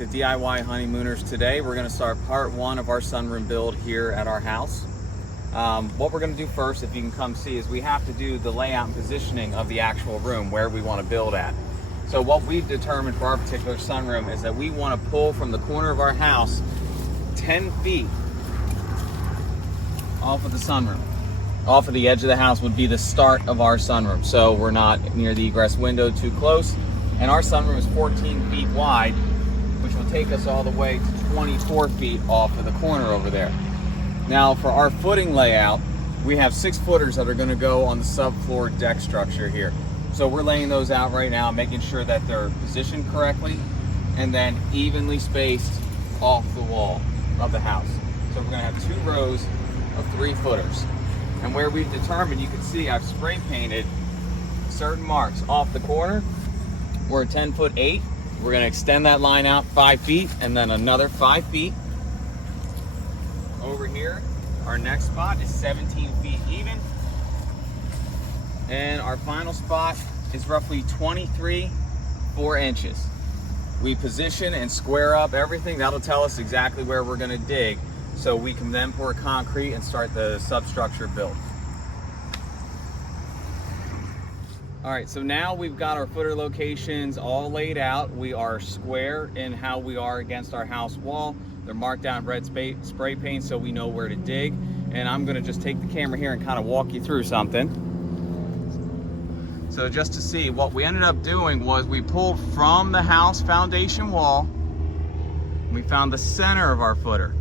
the DIY honeymooners. Today we're going to start part one of our sunroom build here at our house. What we're going to do first, if you can come see, is we have to do the layout and positioning of the actual room where we want to build at. So what we've determined for our particular sunroom is that we want to pull from the corner of our house 10 feet off of the sunroom. Off of the edge of the house would be the start of our sunroom. So we're not near the egress window too close. And our sunroom is 14 feet wide, which will take us all the way to 24 feet off of the corner over there. Now for our footing layout, we have 6 footers that are going to go on the subfloor deck structure here. So we're laying those out right now, making sure that they're positioned correctly and then evenly spaced off the wall of the house. So we're going to have 2 rows of 3 footers. And where we've determined, you can see I've spray painted certain marks off the corner. We're 10'8". We're going to extend that line out 5 feet and then another 5 feet. Over here, our next spot is 17 feet even. And our final spot is roughly 4 inches. We position and square up everything. That'll tell us exactly where we're going to dig, so we can then pour concrete and start the substructure build. All right, so now we've got our footer locations all laid out. We are square in how we are against our house wall. They're marked down red spray paint so we know where to dig. And I'm gonna just take the camera here and kind of walk you through something. So just to see, what we ended up doing was we pulled from the house foundation wall. We found the center of our footer.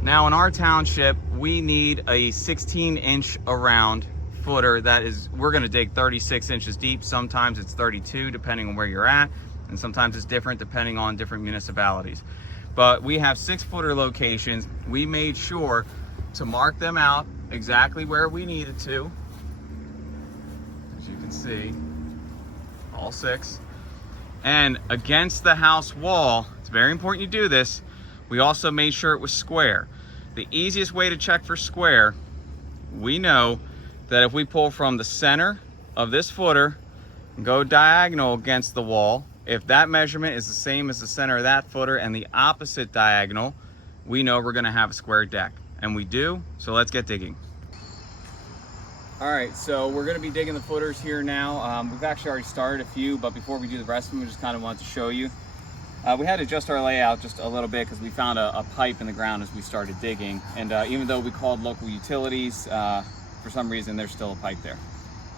Now in our township, we need a 16-inch around footer. That is, we're gonna dig 36 inches deep. Sometimes it's 32, depending on where you're at. And sometimes it's different depending on different municipalities. But we have 6 footer locations. We made sure to mark them out exactly where we needed to. As you can see, all 6. And against the house wall, it's very important you do this, we also made sure it was square. The easiest way to check for square, we know that if we pull from the center of this footer and go diagonal against the wall, if that measurement is the same as the center of that footer and the opposite diagonal, we know we're gonna have a square deck. And we do, so let's get digging. All right, so we're gonna be digging the footers here now. We've actually already started a few, but before we do the rest of them, we just kind of wanted to show you. We had to adjust our layout just a little bit because we found a pipe in the ground as we started digging. And even though we called local utilities, for some reason there's still a pipe there.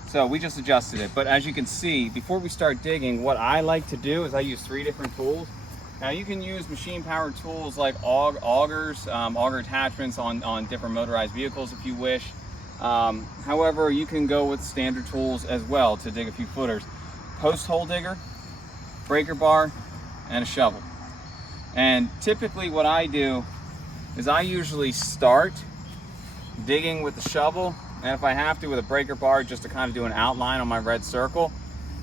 So we just adjusted it. But as you can see, before we start digging, what I like to do is I use 3 different tools. Now you can use machine powered tools like augers, auger attachments on different motorized vehicles if you wish. However, you can go with standard tools as well to dig a few footers. Post hole digger, breaker bar, and a shovel. And typically what I do is I usually start digging with the shovel, and if I have to with a breaker bar just to kind of do an outline on my red circle,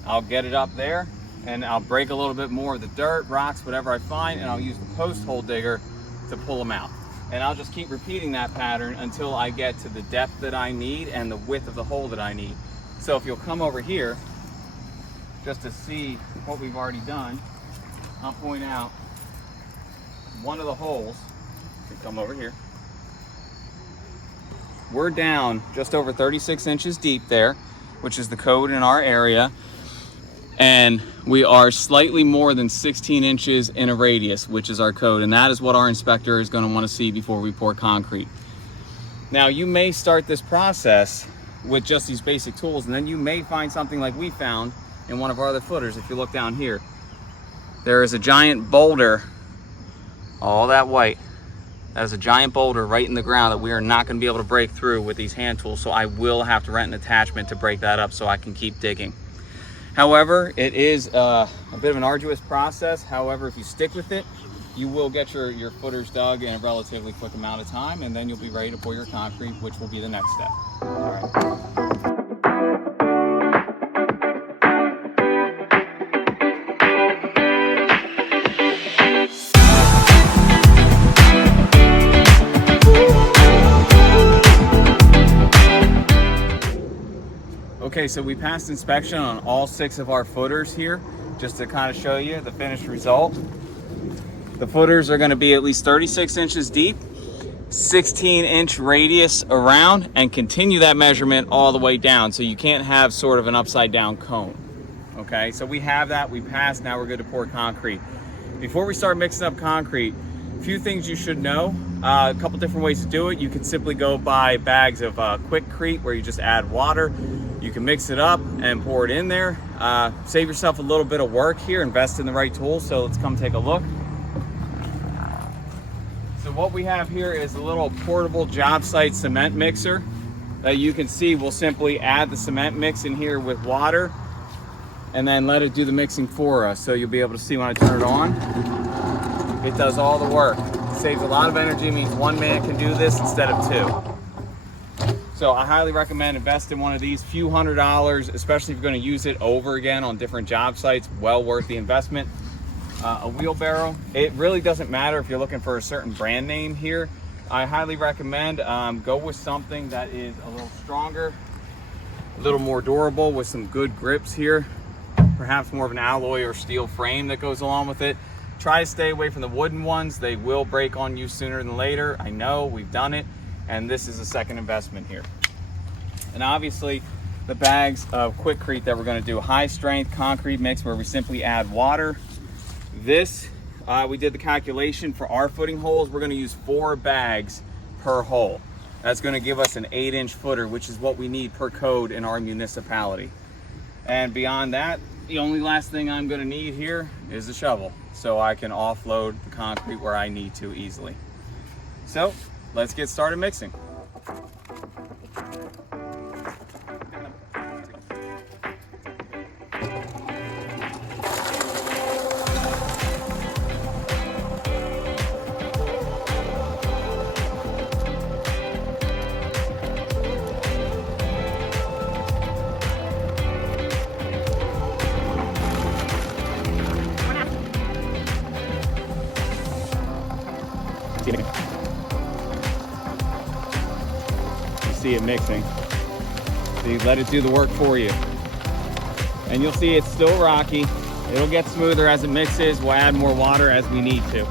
I'll get it up there and I'll break a little bit more of the dirt, rocks, whatever I find, and I'll use the post hole digger to pull them out. And I'll just keep repeating that pattern until I get to the depth that I need and the width of the hole that I need. So if you'll come over here just to see what we've already done, I'll point out one of the holes. You can come over here. We're down just over 36 inches deep there, which is the code in our area. And we are slightly more than 16 inches in a radius, which is our code. And that is what our inspector is going to want to see before we pour concrete. Now, you may start this process with just these basic tools, and then you may find something like we found in one of our other footers. If you look down here, there is a giant boulder, all that white. That is a giant boulder right in the ground that we are not going to be able to break through with these hand tools. So I will have to rent an attachment to break that up so I can keep digging. However, it is a bit of an arduous process. However, if you stick with it, you will get your footers dug in a relatively quick amount of time, and then you'll be ready to pour your concrete, which will be the next step. All right. Okay, so we passed inspection on all 6 of our footers here, just to kind of show you the finished result. The footers are going to be at least 36 inches deep, 16-inch radius around, and continue that measurement all the way down. So you can't have sort of an upside down cone. Okay, so we have that, we passed, now we're good to pour concrete. Before we start mixing up concrete, a few things you should know. A couple different ways to do it. You can simply go buy bags of Quickcrete where you just add water. You can mix it up and pour it in there. Save yourself a little bit of work here, invest in the right tools. So let's come take a look. So what we have here is a little portable job site cement mixer that you can see. We'll simply add the cement mix in here with water and then let it do the mixing for us. So you'll be able to see when I turn it on, it does all the work. It saves a lot of energy, it means one man can do this instead of two. So I highly recommend invest in one of these, few $100s, especially if you're gonna use it over again on different job sites, well worth the investment. A wheelbarrow, it really doesn't matter if you're looking for a certain brand name here. I highly recommend go with something that is a little stronger, a little more durable with some good grips here, perhaps more of an alloy or steel frame that goes along with it. Try to stay away from the wooden ones. They will break on you sooner than later. I know, we've done it, and this is a second investment here. And obviously the bags of Quickcrete that we're going to do, high strength concrete mix where we simply add water. This, we did the calculation for our footing holes. We're going to use 4 bags per hole. That's going to give us an 8-inch footer, which is what we need per code in our municipality. And beyond that, the only last thing I'm going to need here is a shovel, so I can offload the concrete where I need to easily. So let's get started mixing. You see it mixing. So you let it do the work for you. And you'll see it's still rocky. It'll get smoother as it mixes. We'll add more water as we need to.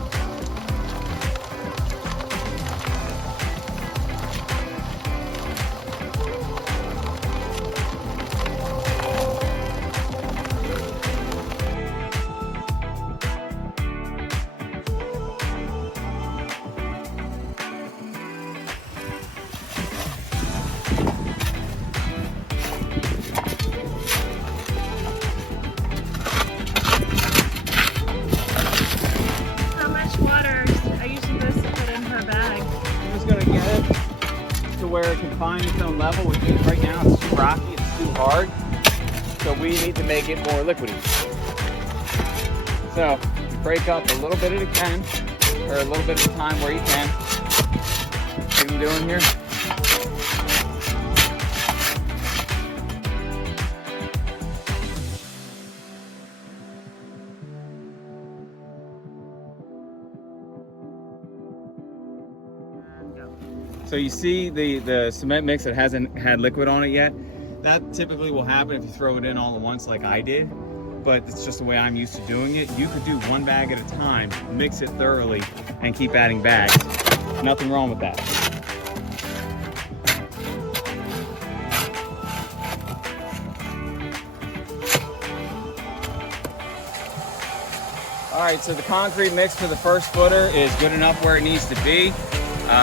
Where it can find its own level, which means right now it's too rocky, it's too hard. So we need to make it more liquidy. So you break up a little bit at a time, or a little bit at a time where you can. See what I'm doing here? So you see the cement mix that hasn't had liquid on it yet. That typically will happen if you throw it in all at once like I did, but it's just the way I'm used to doing it. You could do 1 bag at a time, mix it thoroughly, and keep adding bags. Nothing wrong with that. All right, so the concrete mix for the first footer is good enough where it needs to be.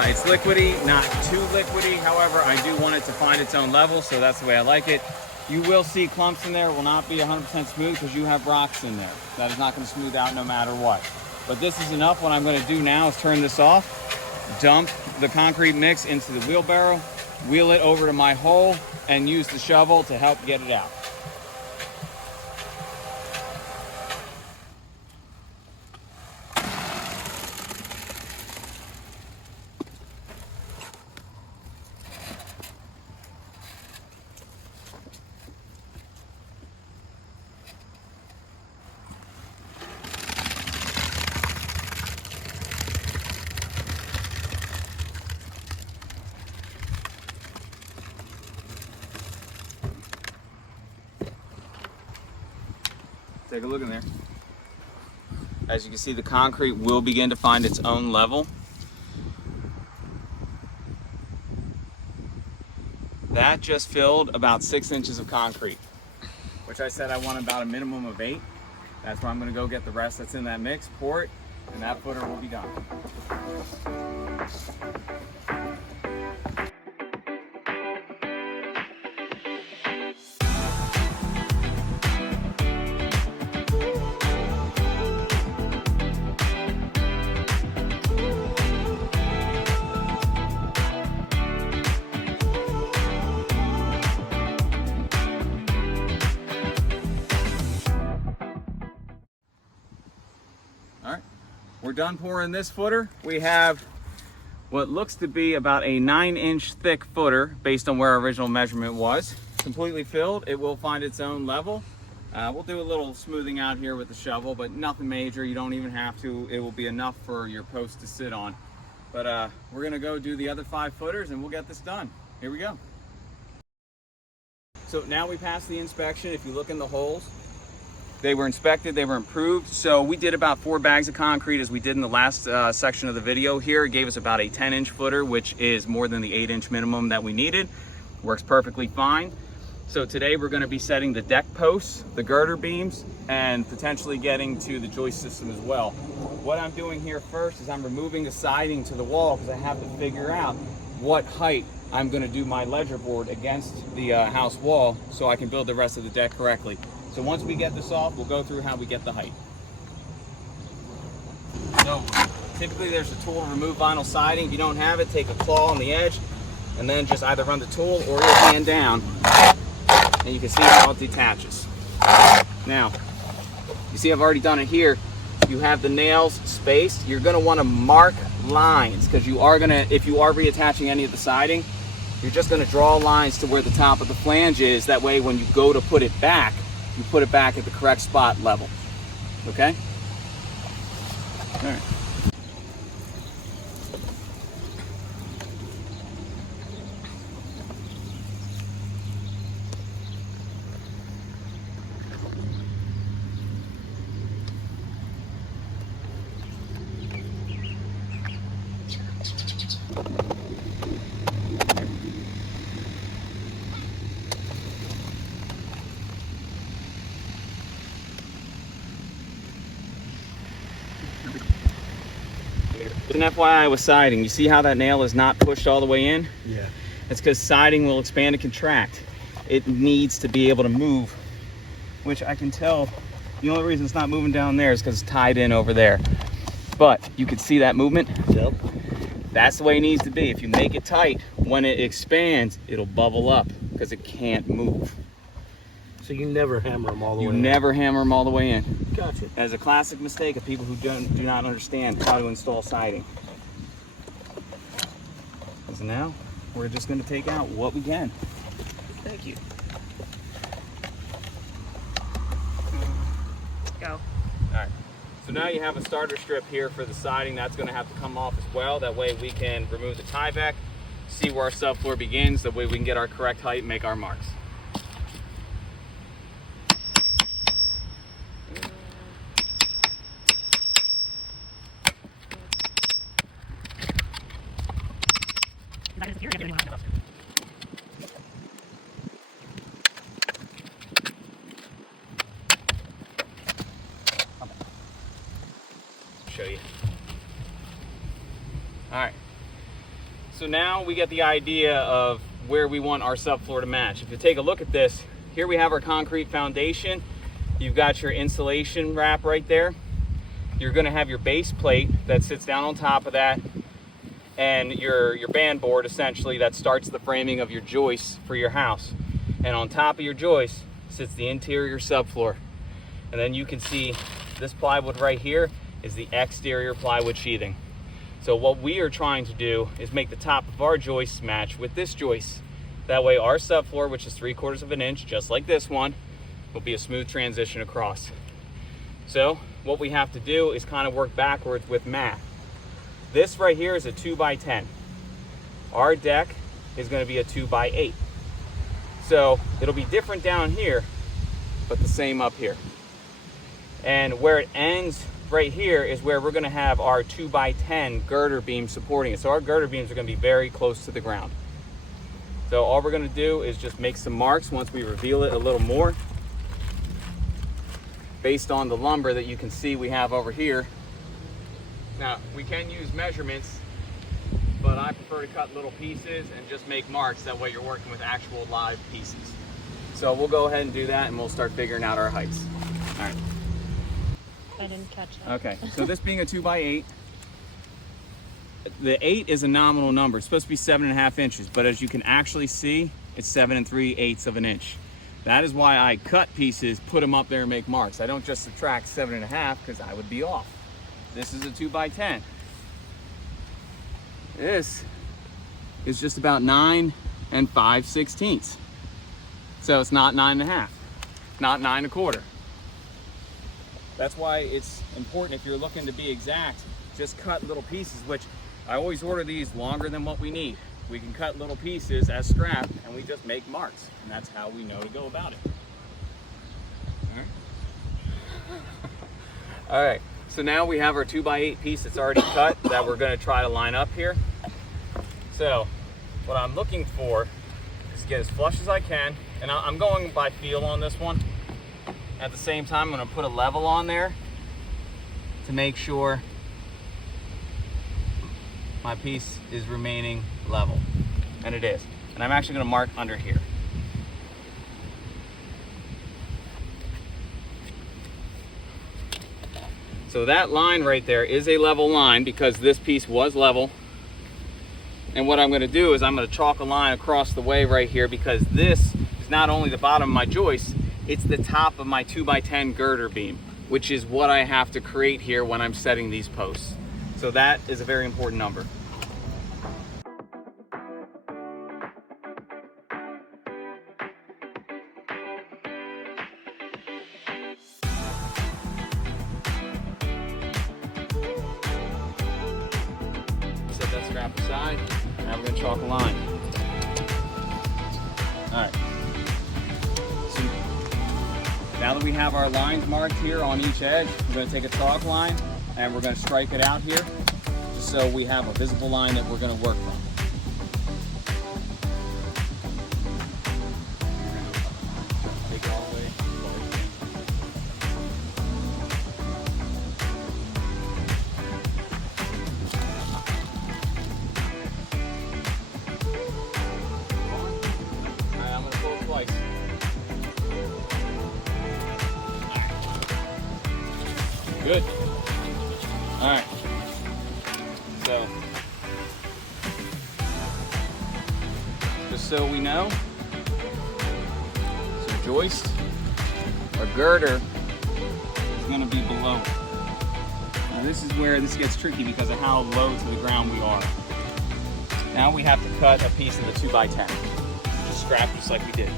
It's liquidy, not too liquidy. However, I do want it to find its own level, so that's the way I like it. You will see clumps in there. It will not be 100% smooth because you have rocks in there. That is not going to smooth out no matter what. But this is enough. What I'm going to do now is turn this off, dump the concrete mix into the wheelbarrow, wheel it over to my hole, and use the shovel to help get it out. Take a look in there. As you can see, the concrete will begin to find its own level. That just filled about 6 inches of concrete, which I said I want about a minimum of 8. That's why I'm gonna go get the rest that's in that mix, pour it, and that footer will be done. All right, we're done pouring this footer. We have what looks to be about a 9-inch thick footer based on where our original measurement was. Completely filled. It will find its own level. We'll do a little smoothing out here with the shovel, but nothing major. You don't even have to. It will be enough for your post to sit on. But we're gonna go do the other 5 footers and we'll get this done. Here we go. So now we passed the inspection. If you look in the holes, they were inspected, they were improved. So we did about 4 bags of concrete as we did in the last section of the video here. It gave us about a 10-inch footer, which is more than the 8-inch minimum that we needed. Works perfectly fine. So today we're gonna be setting the deck posts, the girder beams, and potentially getting to the joist system as well. What I'm doing here first is I'm removing the siding to the wall because I have to figure out what height I'm gonna do my ledger board against the house wall so I can build the rest of the deck correctly. So once we get this off, we'll go through how we get the height. So typically there's a tool to remove vinyl siding. If you don't have it, take a claw on the edge and then just either run the tool or your hand down and you can see how it detaches. Now, you see I've already done it here. You have the nails spaced. You're gonna wanna mark lines because you are gonna, if you are reattaching any of the siding, you're just gonna draw lines to where the top of the flange is. That way when you go to put it back, you put it back at the correct spot level, okay? All right. An FYI with siding, you see how that nail is not pushed all the way in? Yeah. It's because siding will expand and contract. It needs to be able to move, which I can tell the only reason it's not moving down there is because it's tied in over there. But you can see that movement? Yep. That's the way it needs to be. If you make it tight, when it expands, it'll bubble up because it can't move. So you never hammer them all the way in? You never hammer them all the way in. Gotcha. That is a classic mistake of people who do not understand how to install siding. So now, we're just going to take out what we can. Thank you. Go. All right. So now you have a starter strip here for the siding. That's going to have to come off as well. That way we can remove the tie-back, see where our subfloor begins. That way we can get our correct height and make our marks. Show you. All right. So now we get the idea of where we want our subfloor to match. If you take a look at this, here we have our concrete foundation. You've got your insulation wrap right there. You're going to have your base plate that sits down on top of that, and your band board essentially that starts the framing of your joists for your house. And on top of your joist sits the interior subfloor. And then you can see this plywood right here is the exterior plywood sheathing. So what we are trying to do is make the top of our joists match with this joist. That way our subfloor, which is 3/4 of an inch, just like this one, will be a smooth transition across. So what we have to do is kind of work backwards with math. This right here is a 2x10. Our deck is going to be a 2x8. So it'll be different down here, but the same up here. And where it ends right here is where we're gonna have our 2x10 girder beam supporting it. So our girder beams are gonna be very close to the ground. So all we're gonna do is just make some marks once we reveal it a little more, based on the lumber that you can see we have over here. Now, we can use measurements, but I prefer to cut little pieces and just make marks. That way you're working with actual live pieces. So we'll go ahead and do that, and we'll start figuring out our heights. All right. I didn't catch that. Okay, so this being a 2x8, the 8 is a nominal number. It's supposed to be 7.5 inches, but as you can actually see, it's 7 3/8 of an inch. That is why I cut pieces, put them up there and make marks. I don't just subtract 7.5 because I would be off. This is a 2x10. This is just about 9 5/16. So it's not 9.5, not 9 1/4. That's why it's important, if you're looking to be exact, just cut little pieces, which I always order these longer than what we need. We can cut little pieces as scrap and we just make marks. And that's how we know to go about it. All right, so now we have our 2x8 piece that's already cut that we're gonna try to line up here. So what I'm looking for is to get as flush as I can. And I'm going by feel on this one. At the same time, I'm gonna put a level on there to make sure my piece is remaining level, and it is. And I'm actually gonna mark under here. So that line right there is a level line because this piece was level. And what I'm gonna do is I'm gonna chalk a line across the way right here, because this is not only the bottom of my joist, it's the top of my 2x10 girder beam, which is what I have to create here when I'm setting these posts. So that is a very important number. Set that scrap aside. Now we're gonna chalk a line. All right. So now that we have our lines marked here on each edge, we're gonna take a chalk line and we're gonna strike it out here, just so we have a visible line that we're gonna work from. Take it all the way. Twice. Good. All right. So, just so we know, so joist or girder is going to be below it. Now this is where this gets tricky because of how low to the ground we are. Now we have to cut a piece of the 2x10. Just scrap just like we did.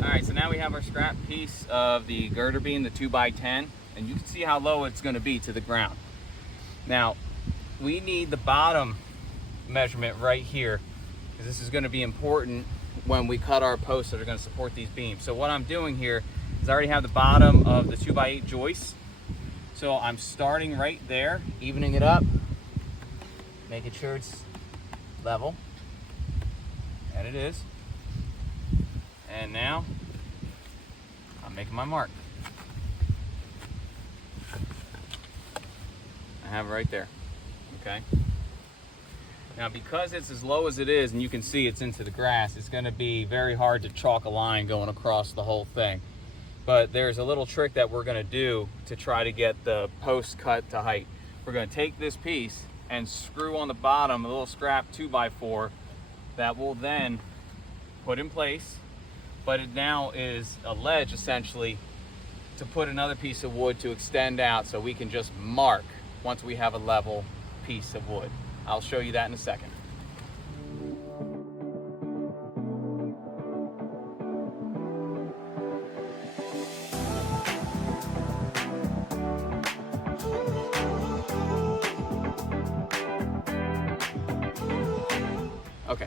Alright, so now we have our scrap piece of the girder beam, the 2x10, and you can see how low it's going to be to the ground. Now, we need the bottom measurement right here, because this is going to be important when we cut our posts that are going to support these beams. So what I'm doing here is I already have the bottom of the 2x8 joist. So I'm starting right there, evening it up, making sure it's level, and it is. And now I'm making my mark. I have it right there, okay? Now because it's as low as it is, and you can see it's into the grass, it's gonna be very hard to chalk a line going across the whole thing. But there's a little trick that we're gonna do to try to get the post cut to height. We're gonna take this piece and screw on the bottom a little scrap 2x4 that will then put in place, but it now is a ledge essentially to put another piece of wood to extend out so we can just mark once we have a level piece of wood. I'll show you that in a second. Okay,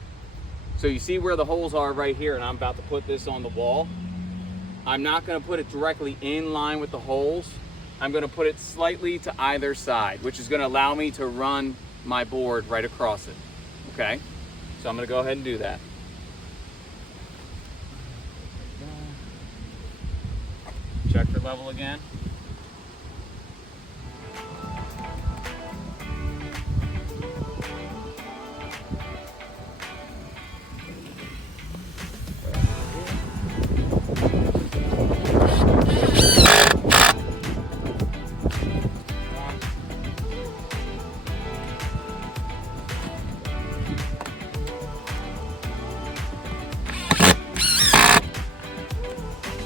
so you see where the holes are right here, and I'm about to put this on the wall. I'm not going to put it directly in line with the holes. I'm going to put it slightly to either side, which is going to allow me to run my board right across it. Okay, so I'm going to go ahead and do that. Check for level again.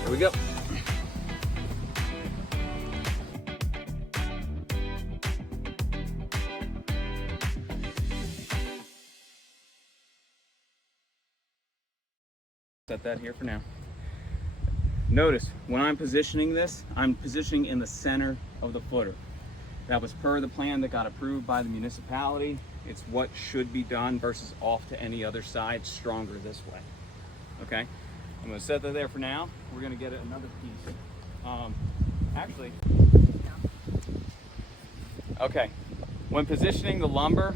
Here we go. Set that here for now. Notice when I'm positioning this, I'm positioning in the center of the footer. That was per the plan that got approved by the municipality. It's what should be done versus off to any other side, stronger this way. Okay, I'm going to set that there for now. We're going to get another piece. Actually, okay, when positioning the lumber,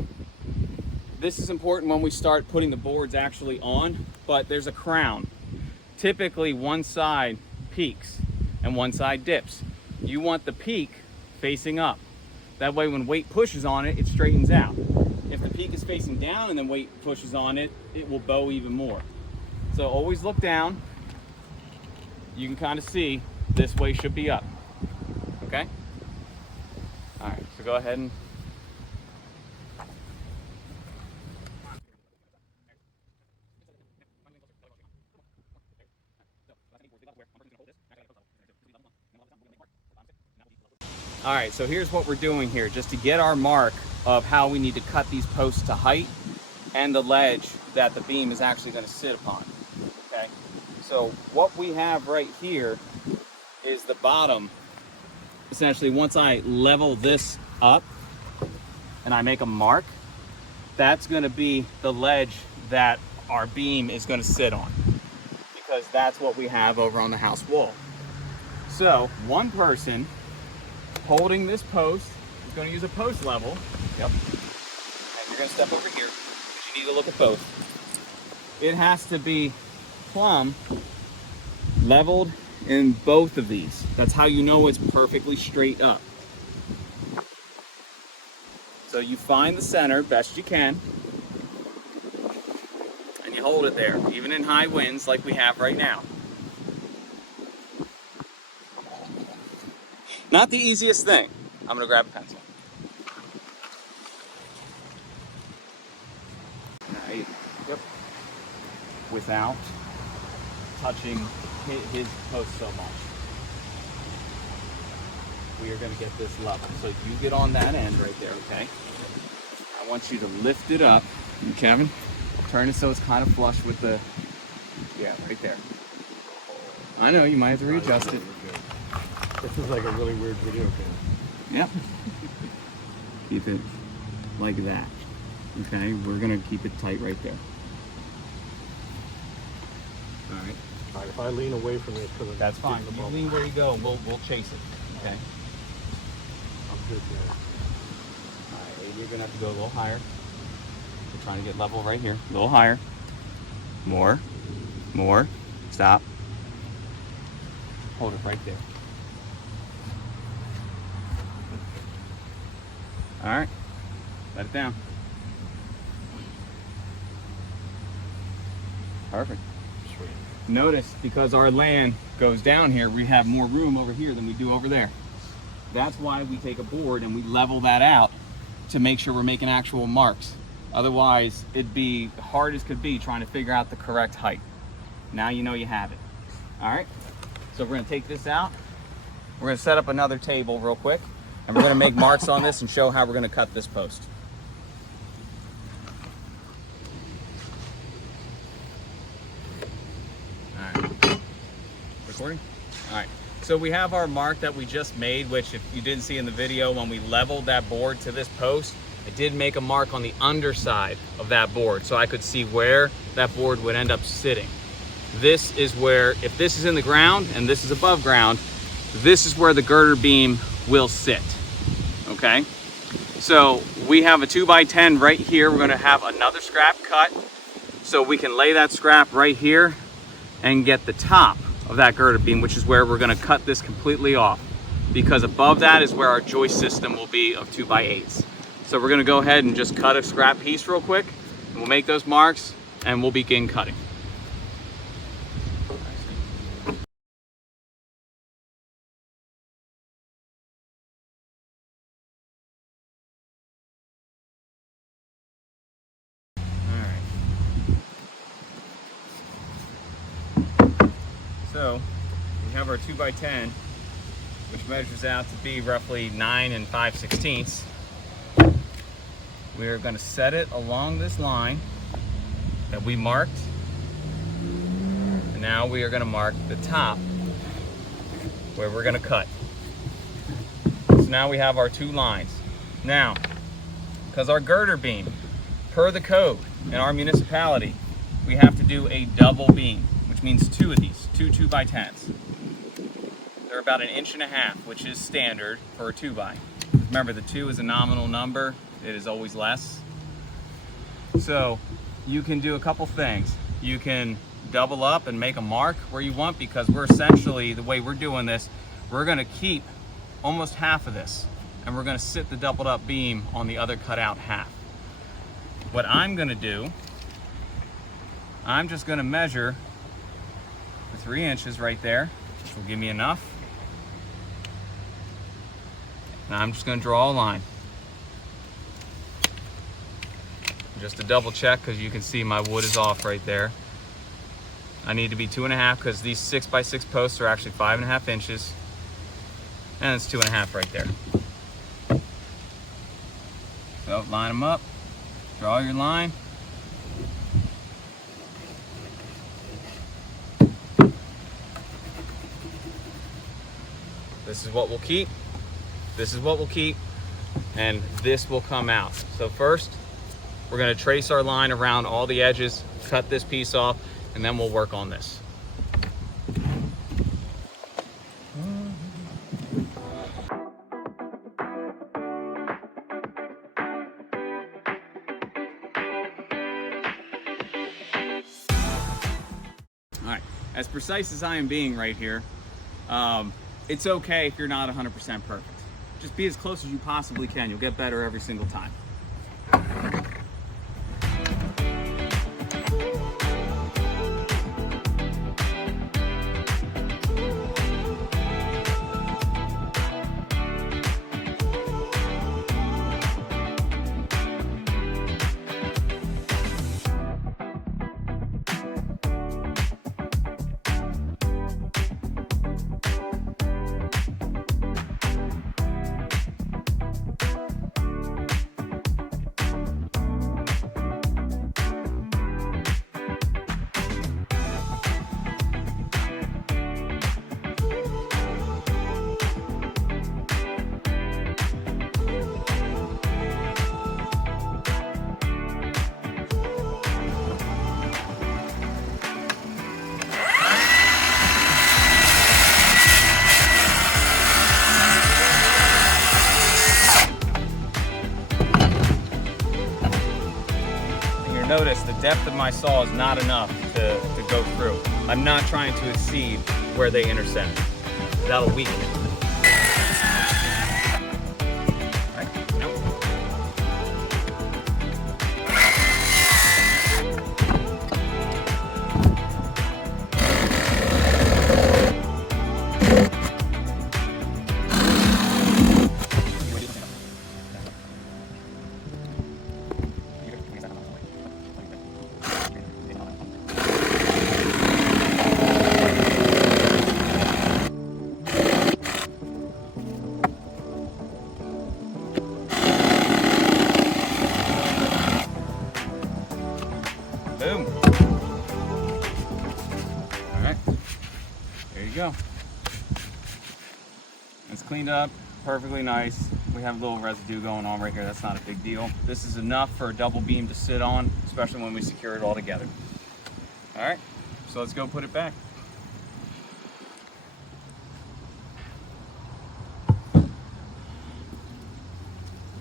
this is important when we start putting the boards actually on, but there's a crown. Typically one side peaks and one side dips. You want the peak facing up. That way when weight pushes on it, it straightens out. If the peak is facing down and then weight pushes on it, it will bow even more. So always look down. You can kind of see this way should be up. Okay? All right, so go ahead and all right, so here's what we're doing here, just to get our mark of how we need to cut these posts to height and the ledge that the beam is actually going to sit upon. Okay, so what we have right here is the bottom. Essentially, once I level this up and I make a mark, that's going to be the ledge that our beam is going to sit on, because that's what we have over on the house wall. So one person holding this post is going to use a post level. Yep. And you're going to step over here because you need to look at both. It has to be plumb leveled in both of these. That's how you know it's perfectly straight up. So you find the center best you can and you hold it there, even in high winds like we have right now. Not the easiest thing. I'm gonna grab a pencil. Right. Yep. Without touching his post so much. We are gonna get this level. So you get on that end right there, okay? I want you to lift it up. And Kevin, turn it so it's kind of flush with the, yeah, right there. I know, you might have to readjust it. This is like a really weird video game. Yep. Keep it like that. Okay, we're gonna keep it tight right there. All right. All right, if I lean away from it, That's fine. You lean where you go, and we'll chase it. Okay. I'm good there. All right, you're gonna have to go a little higher. We're trying to get level right here. A little higher. More. More. Stop. Hold it right there. All right, let it down. Perfect. Sweet. Notice, because our land goes down here, we have more room over here than we do over there. That's why we take a board and we level that out to make sure we're making actual marks. Otherwise, it'd be hard as could be trying to figure out the correct height. Now you know you have it. All right, so we're gonna take this out. We're gonna set up another table real quick, and we're gonna make marks on this and show how we're gonna cut this post. Recording? All right. So we have our mark that we just made, which if you didn't see in the video, when we leveled that board to this post, I did make a mark on the underside of that board so I could see where that board would end up sitting. This is where, if this is in the ground and this is above ground, this is where the girder beam will sit, okay? So we have a 2x10 right here. We're gonna have another scrap cut so we can lay that scrap right here and get the top of that girder beam, which is where we're gonna cut this completely off, because above that is where our joist system will be of 2x8s. So we're gonna go ahead and just cut a scrap piece real quick, and we'll make those marks and we'll begin cutting. So we have our 2x10, which measures out to be roughly 9 5/16. We're going to set it along this line that we marked. And now we are going to mark the top where we're going to cut. So now we have our two lines. Now, because our girder beam, per the code in our municipality, we have to do a double beam, which means two of these, two 2x10s. They're about 1.5 inches, which is standard for a 2x. Remember, the 2 is a nominal number. It is always less. So you can do a couple things. You can double up and make a mark where you want, because we're essentially, the way we're doing this, we're gonna keep almost half of this, and we're gonna sit the doubled up beam on the other cut out half. What I'm gonna do, I'm just gonna measure the 3 inches right there, which will give me enough. And I'm just gonna draw a line. Just to double check, because you can see my wood is off right there. I need to be 2.5, because these 6x6 posts are actually 5.5 inches. And it's 2.5 right there. So line them up, draw your line. This is what we'll keep. This is what we'll keep. And this will come out. So first, we're going to trace our line around all the edges, cut this piece off, and then we'll work on this. All right, as precise as I am being right here, it's okay if you're not 100% perfect. Just be as close as you possibly can. You'll get better every single time. Notice the depth of my saw is not enough to go through. I'm not trying to exceed where they intersect. That'll weaken it. Right? Nope. It's cleaned up, perfectly nice. We have a little residue going on right here. That's not a big deal. This is enough for a double beam to sit on, especially when we secure it all together. All right, so let's go put it back.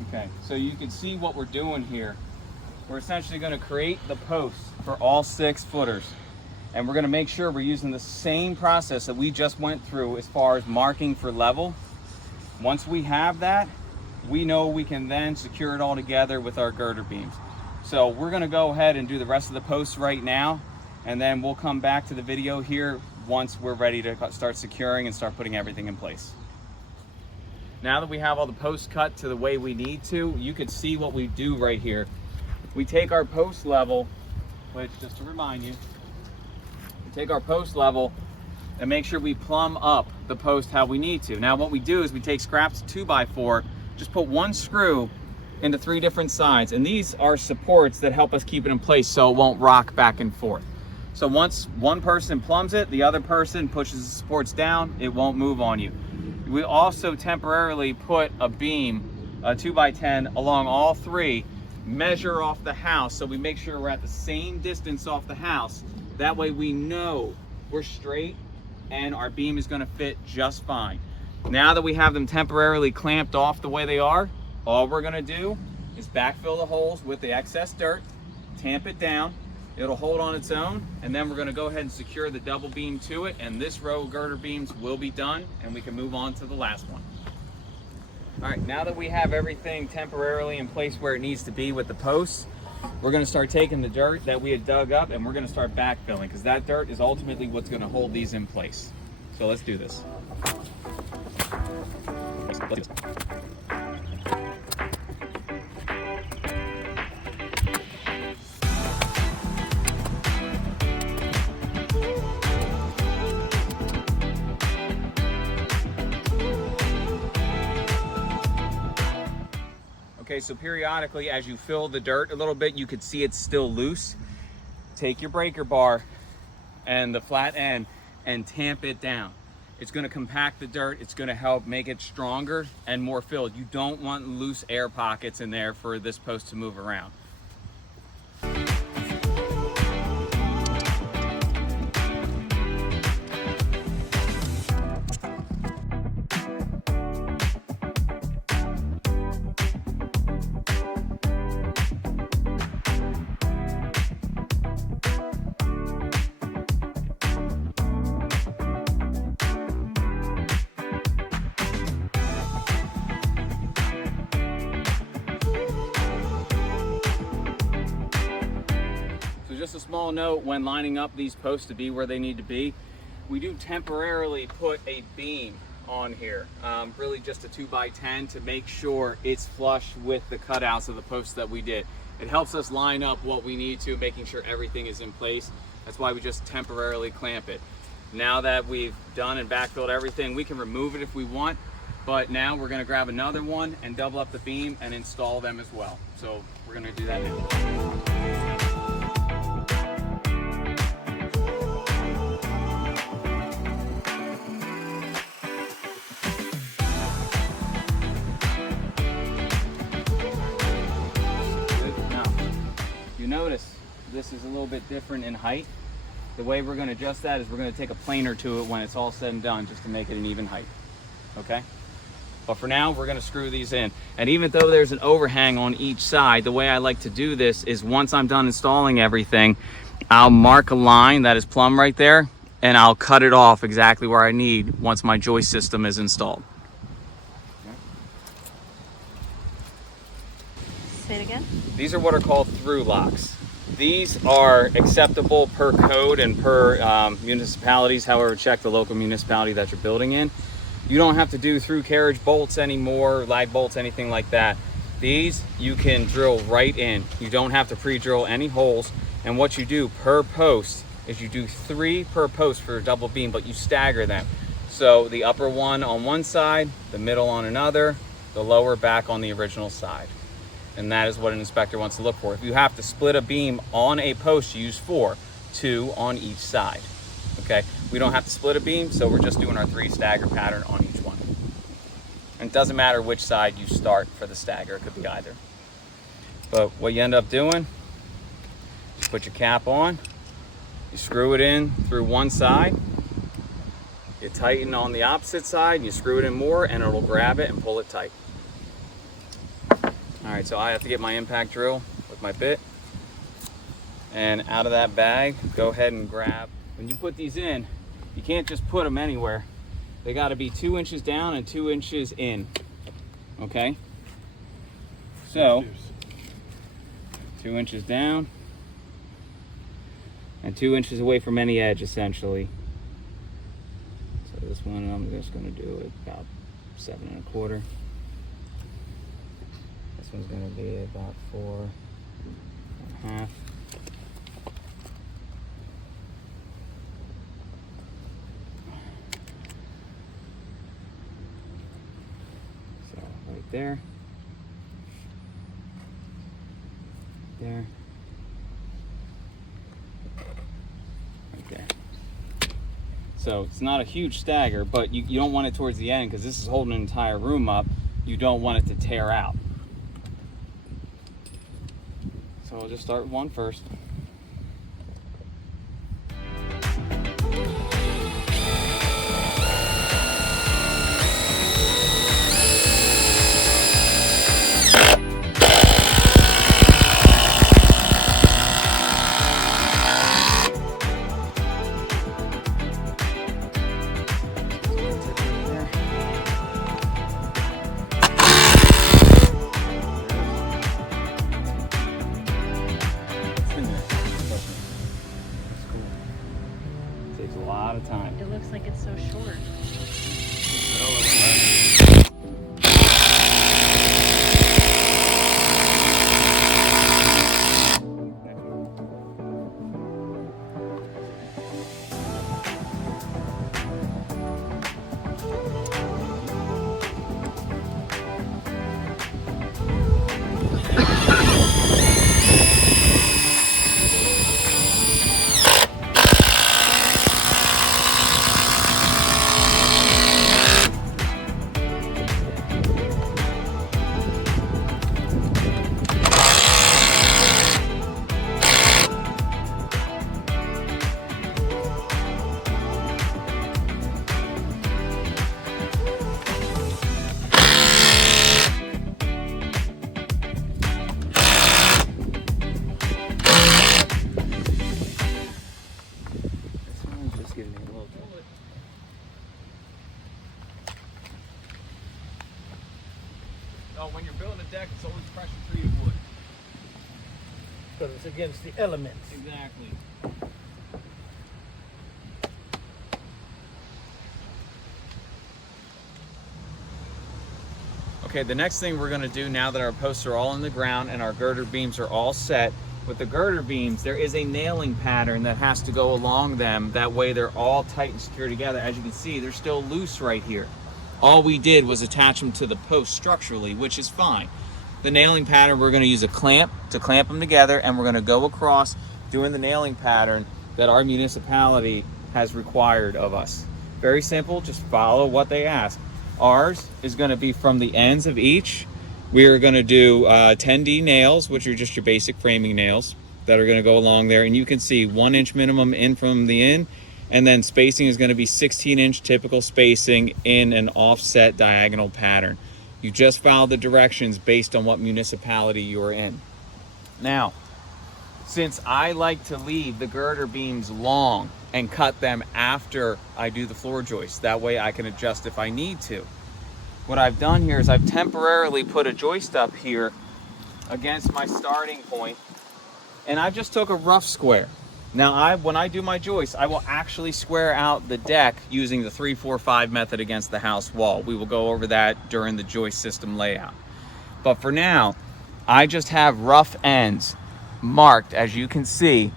Okay, so you can see what we're doing here. We're essentially going to create the posts for all 6 footers. And we're going to make sure we're using the same process that we just went through as far as marking for level. Once we have that, we know we can then secure it all together with our girder beams. So we're going to go ahead and do the rest of the posts right now, and then we'll come back to the video here once we're ready to start securing and start putting everything in place. Now that we have all the posts cut to the way we need to, you can see what we do right here. We take our post level, which, just to remind you, we take our post level and make sure we plumb up the post how we need to. Now what we do is we take scraps 2x4, just put 1 screw into 3 different sides, and these are supports that help us keep it in place so it won't rock back and forth. So once one person plumbs it, the other person pushes the supports down, it won't move on you. We also temporarily put a beam, a 2x10, along all 3, measure off the house, so we make sure we're at the same distance off the house. That way we know we're straight and our beam is going to fit just fine. Now that we have them temporarily clamped off the way they are, all we're going to do is backfill the holes with the excess dirt, tamp it down, it'll hold on its own, and then we're going to go ahead and secure the double beam to it, and this row of girder beams will be done, and we can move on to the last one. All right, now that we have everything temporarily in place where it needs to be with the posts, we're going to start taking the dirt that we had dug up and we're going to start backfilling, because that dirt is ultimately what's going to hold these in place. So let's do this. Okay, so periodically as you fill the dirt a little bit, you could see it's still loose. Take your breaker bar and the flat end and tamp it down. It's going to compact the dirt. It's going to help make it stronger and more filled. You don't want loose air pockets in there for this post to move around. Just a small note, when lining up these posts to be where they need to be, we do temporarily put a beam on here, really just a 2x10, to make sure it's flush with the cutouts of the posts that we did. It helps us line up what we need to, making sure everything is in place. That's why we just temporarily clamp it. Now that we've done and backfilled everything, we can remove it if we want, but now we're going to grab another one and double up the beam and install them as well. So we're going to do that now. Notice this is a little bit different in height. The way we're going to adjust that is we're going to take a planer to it when it's all said and done, just to make it an even height. Okay, but for now we're going to screw these in, and even though there's an overhang on each side, the way I like to do this is once I'm done installing everything, I'll mark a line that is plumb right there and I'll cut it off exactly where I need once my joist system is installed. Say it again. These are what are called through locks. These are acceptable per code and per municipalities, however, check the local municipality that you're building in. You don't have to do through carriage bolts anymore, lag bolts, anything like that. These you can drill right in. You don't have to pre-drill any holes. And what you do per post is you do 3 per post for a double beam, but you stagger them. So the upper one on one side, the middle on another, the lower back on the original side. And that is what an inspector wants to look for. If you have to split a beam on a post, you use 4, 2 on each side. Okay, we don't have to split a beam, so we're just doing our 3 stagger pattern on each one. And it doesn't matter which side you start for the stagger, it could be either. But what you end up doing, you put your cap on, you screw it in through one side, you tighten on the opposite side, you screw it in more, and it'll grab it and pull it tight. All right, so I have to get my impact drill with my bit. And out of that bag, go ahead and grab. When you put these in, you can't just put them anywhere. They gotta be 2 inches down and 2 inches in, okay? So, 2 inches down and 2 inches away from any edge, essentially. So this one, I'm just gonna do it about 7 1/4. This one's gonna be about 4 1/2. So right there, there, right there. So it's not a huge stagger, but you don't want it towards the end because this is holding an entire room up. You don't want it to tear out. So I'll just start with one first. Takes a lot of time. It looks like it's so short. No, when you're building a deck, it's always pressure-treated wood. Because it's against the elements. Exactly. Okay, the next thing we're going to do now that our posts are all in the ground and our girder beams are all set, with the girder beams, there is a nailing pattern that has to go along them. That way they're all tight and secure together. As you can see, they're still loose right here. All we did was attach them to the post structurally, which is fine. The nailing pattern, we're going to use a clamp to clamp them together, and we're going to go across doing the nailing pattern that our municipality has required of us. Very simple, just follow what they ask. Ours is going to be from the ends of each. We are going to do 10D nails, which are just your basic framing nails that are going to go along there. And you can see 1 inch minimum in from the in, and then spacing is going to be 16-inch typical spacing in an offset diagonal pattern. You just follow the directions based on what municipality you're in. Now, since I like to leave the girder beams long and cut them after I do the floor joist, that way I can adjust if I need to. What I've done here is I've temporarily put a joist up here against my starting point, and I just took a rough square. Now, when I do my joist, I will actually square out the deck using the 3-4-5 method against the house wall. We will go over that during the joist system layout. But for now, I just have rough ends marked, as you can see,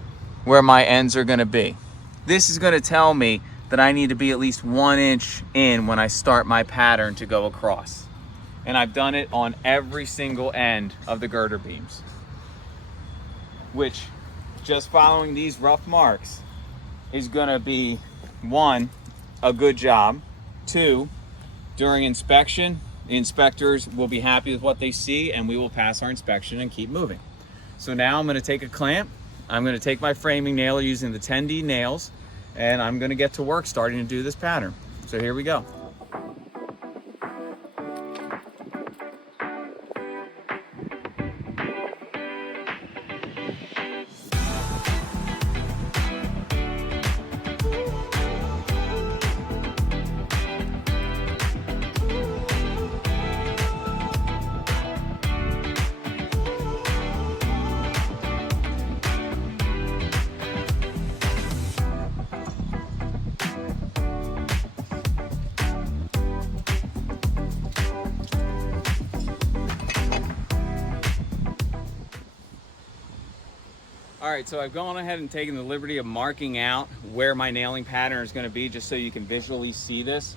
where my ends are going to be. This is going to tell me that I need to be at least 1 inch in when I start my pattern to go across. And I've done it on every single end of the girder beams, which, just following these rough marks is going to be, 1, a good job. 2, during inspection, The inspectors will be happy with what they see, and we will pass our inspection and keep moving. So now I'm going to take a clamp. I'm going to take my framing nailer using the 10D nails, and I'm going to get to work starting to do this pattern. So here we go. All right, so I've gone ahead and taken the liberty of marking out where my nailing pattern is going to be, just so you can visually see this.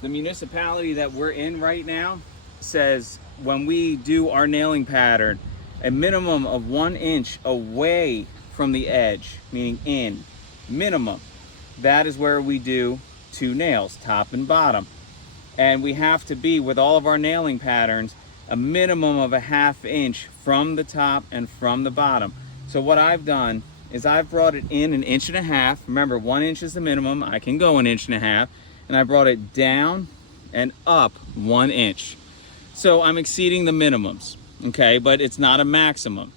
The municipality that we're in right now says when we do our nailing pattern, a minimum of 1 inch away from the edge, meaning in, minimum. That is where we do 2 nails, top and bottom. And we have to be, with all of our nailing patterns, a minimum of a 1/2 inch from the top and from the bottom. So what I've done is I've brought it in 1.5 inches. Remember, 1 inch is the minimum. I can go 1.5 inches. And I brought it down and up 1 inch. So I'm exceeding the minimums, okay? But it's not a maximum.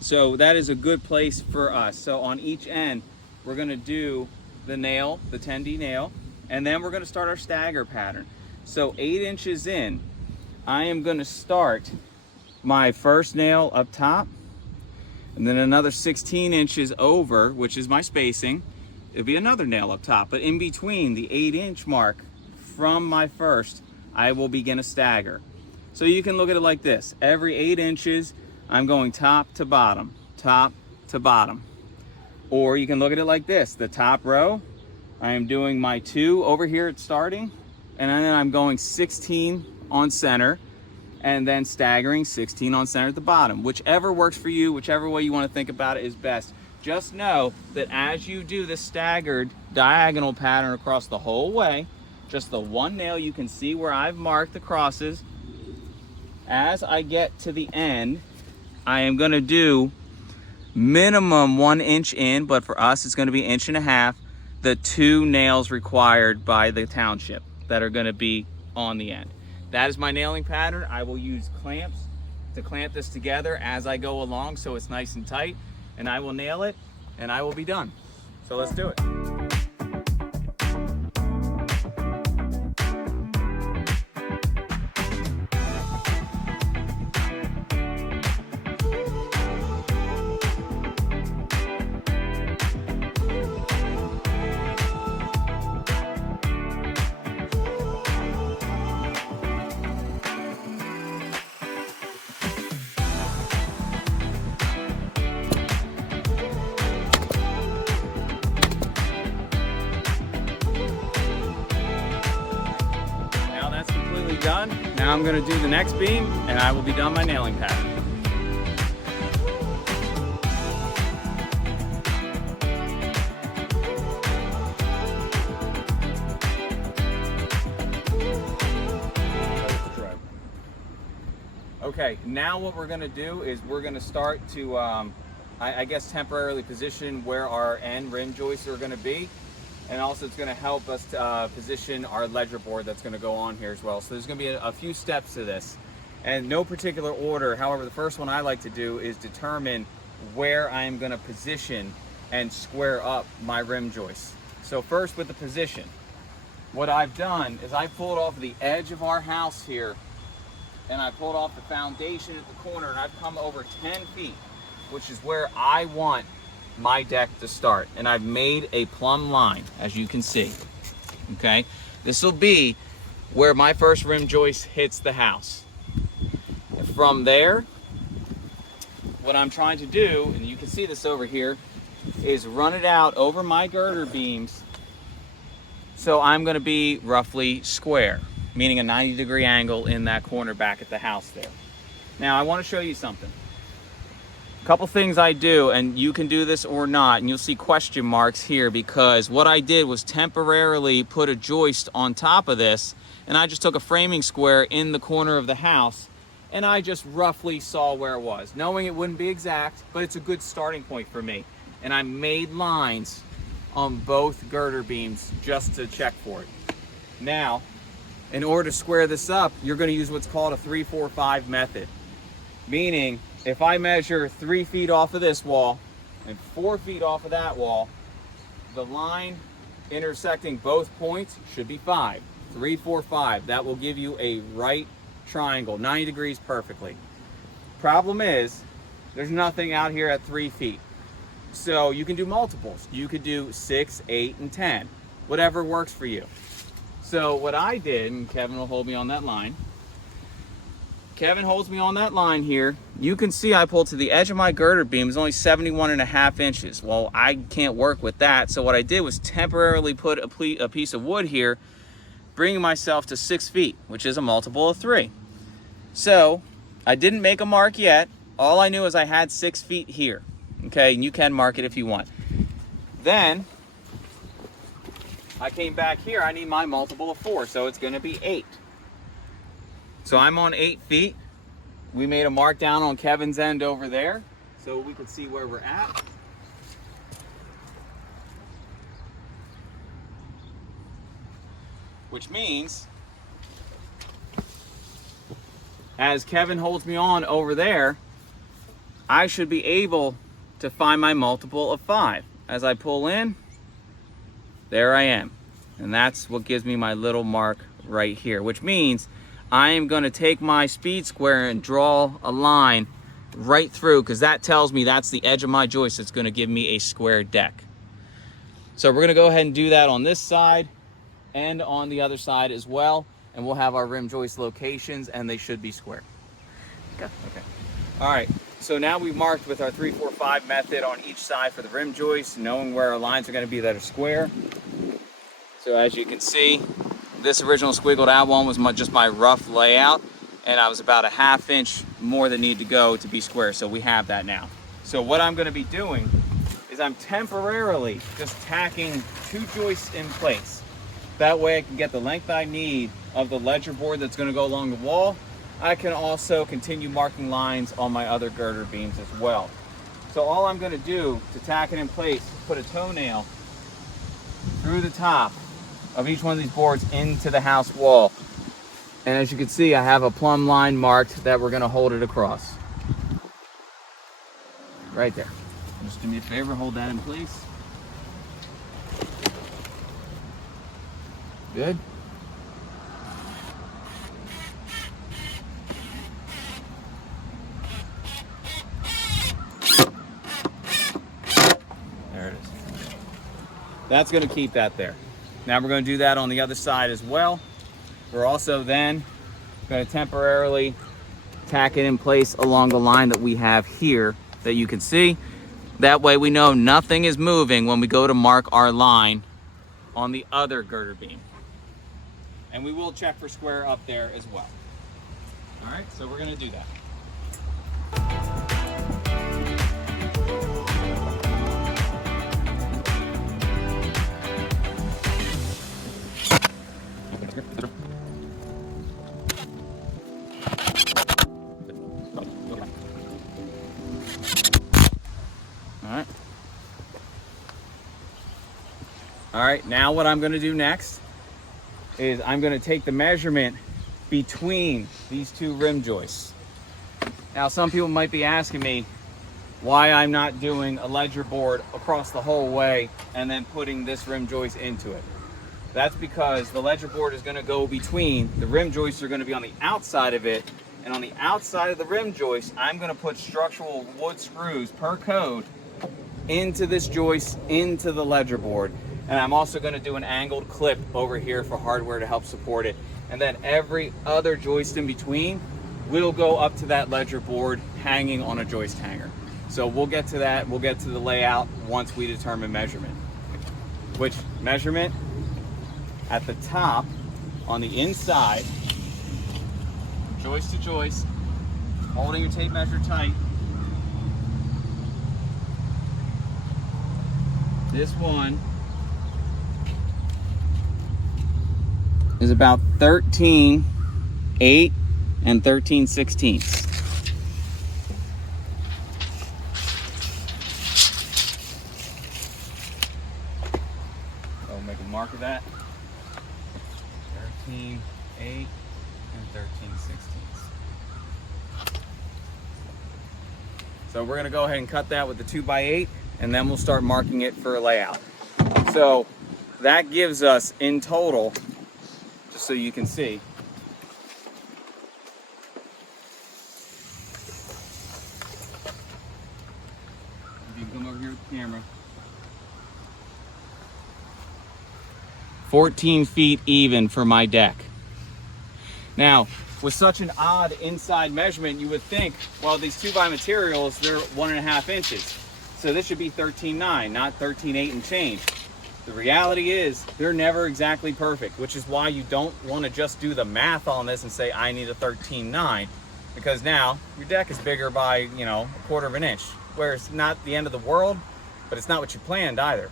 So that is a good place for us. So on each end, we're gonna do the nail, the 10D nail, and then we're gonna start our stagger pattern. So 8 inches in, I am gonna start my first nail up top, and then another 16 inches over, which is my spacing, it'll be another nail up top. But in between the 8-inch mark from my first, I will begin a stagger. So you can look at it like this. Every 8 inches, I'm going top to bottom, top to bottom. Or you can look at it like this. The top row, I am doing my 2 over here at starting, and then I'm going 16 on center, and then staggering 16 on center at the bottom. Whichever works for you, whichever way you want to think about it is best. Just know that as you do the staggered diagonal pattern across the whole way, just the 1 nail, you can see where I've marked the crosses. As I get to the end, I am going to do minimum 1 inch in, but for us it's going to be 1.5 inches, the 2 nails required by the township that are going to be on the end. That is my nailing pattern. I will use clamps to clamp this together as I go along so it's nice and tight, and I will nail it and I will be done. So let's do it. Done. Now I'm going to do the next beam and I will be done my nailing pattern. Okay, now what we're going to do is we're going to start to, I guess, temporarily position where our end rim joists are going to be. And also it's going to help us position our ledger board that's going to go on here as well. So there's going to be a few steps to this. And no particular order. However, the first one I like to do is determine where I'm going to position and square up my rim joists. So first with the position, what I've done is I pulled off the edge of our house here, and I pulled off the foundation at the corner, and I've come over 10 feet, which is where I want my deck to start. And I've made a plumb line, as you can see. Okay, this will be where my first rim joist hits the house. From there, what I'm trying to do, and you can see this over here, is run it out over my girder beams. So I'm going to be roughly square, meaning a 90-degree angle in that corner back at the house there. Now I want to show you something. Couple things I do, and you can do this or not, and you'll see question marks here because what I did was temporarily put a joist on top of this, and I just took a framing square in the corner of the house, and I just roughly saw where it was, knowing it wouldn't be exact, but it's a good starting point for me. And I made lines on both girder beams just to check for it. Now, in order to square this up, you're going to use what's called a 3-4-5 method, meaning if I measure 3 feet off of this wall and 4 feet off of that wall, the line intersecting both points should be 5. 3, 4, 5. That will give you a right triangle, 90 degrees perfectly. Problem is, there's nothing out here at 3 feet. So you can do multiples. You could do 6, 8, and 10. Whatever works for you. So what I did, and Kevin will hold me on that line. Kevin holds me on that line here. You can see I pulled to the edge of my girder beam. It's only 71.5 inches. Well, I can't work with that. So what I did was temporarily put a piece of wood here, bringing myself to 6 feet, which is a multiple of 3. So I didn't make a mark yet. All I knew is I had 6 feet here. Okay, and you can mark it if you want. Then I came back here. I need my multiple of 4, so it's going to be 8. So I'm on 8 feet. We made a mark down on Kevin's end over there so we could see where we're at. Which means, as Kevin holds me on over there, I should be able to find my multiple of 5. As I pull in, there I am. And that's what gives me my little mark right here, which means I am going to take my speed square and draw a line right through, because that tells me that's the edge of my joist that's going to give me a square deck. So we're going to go ahead and do that on this side and on the other side as well, and we'll have our rim joist locations, and they should be square. Go. Okay. All right. So now we've marked with our 3-4-5 method on each side for the rim joist, knowing where our lines are going to be that are square. So as you can see, this original squiggled out one was just my rough layout, and I was about a 1/2 inch more that needed to go to be square, so we have that now. So what I'm going to be doing is I'm temporarily just tacking 2 joists in place. That way I can get the length I need of the ledger board that's going to go along the wall. I can also continue marking lines on my other girder beams as well. So all I'm going to do to tack it in place is put a toenail through the top of each one of these boards into the house wall. And as you can see, I have a plumb line marked that we're going to hold it across. Right there. Just do me a favor, hold that in place. Good. There it is. That's going to keep that there. Now we're going to do that on the other side as well. We're also then going to temporarily tack it in place along the line that we have here that you can see. That way we know nothing is moving when we go to mark our line on the other girder beam. And we will check for square up there as well. All right, so we're going to do that. All right, now what I'm going to do next is I'm going to take the measurement between these 2 rim joists. Now, some people might be asking me why I'm not doing a ledger board across the whole way and then putting this rim joist into it. That's because the ledger board is going to go between, the rim joists are going to be on the outside of it, and on the outside of the rim joist, I'm going to put structural wood screws per code into this joist, into the ledger board. And I'm also going to do an angled clip over here for hardware to help support it. And then every other joist in between will go up to that ledger board hanging on a joist hanger. So we'll get to that. We'll get to the layout once we determine measurement. Which measurement? At the top, on the inside, joist to joist, holding your tape measure tight. This one is about 13.8 and 13/16. So make a mark of that. 13.8 and 13/16. So we're gonna go ahead and cut that with the 2x8, and then we'll start marking it for a layout. So that gives us in total, just so you can see, if you come over here with the camera, 14 feet even for my deck. Now, with such an odd inside measurement, you would think, well, these 2x materials, they're 1.5 inches. So this should be 13.9, not 13.8 and change. The reality is they're never exactly perfect, which is why you don't want to just do the math on this and say, I need a 13.9, because now your deck is bigger by, you know, 1/4 inch, where it's not the end of the world, but it's not what you planned either.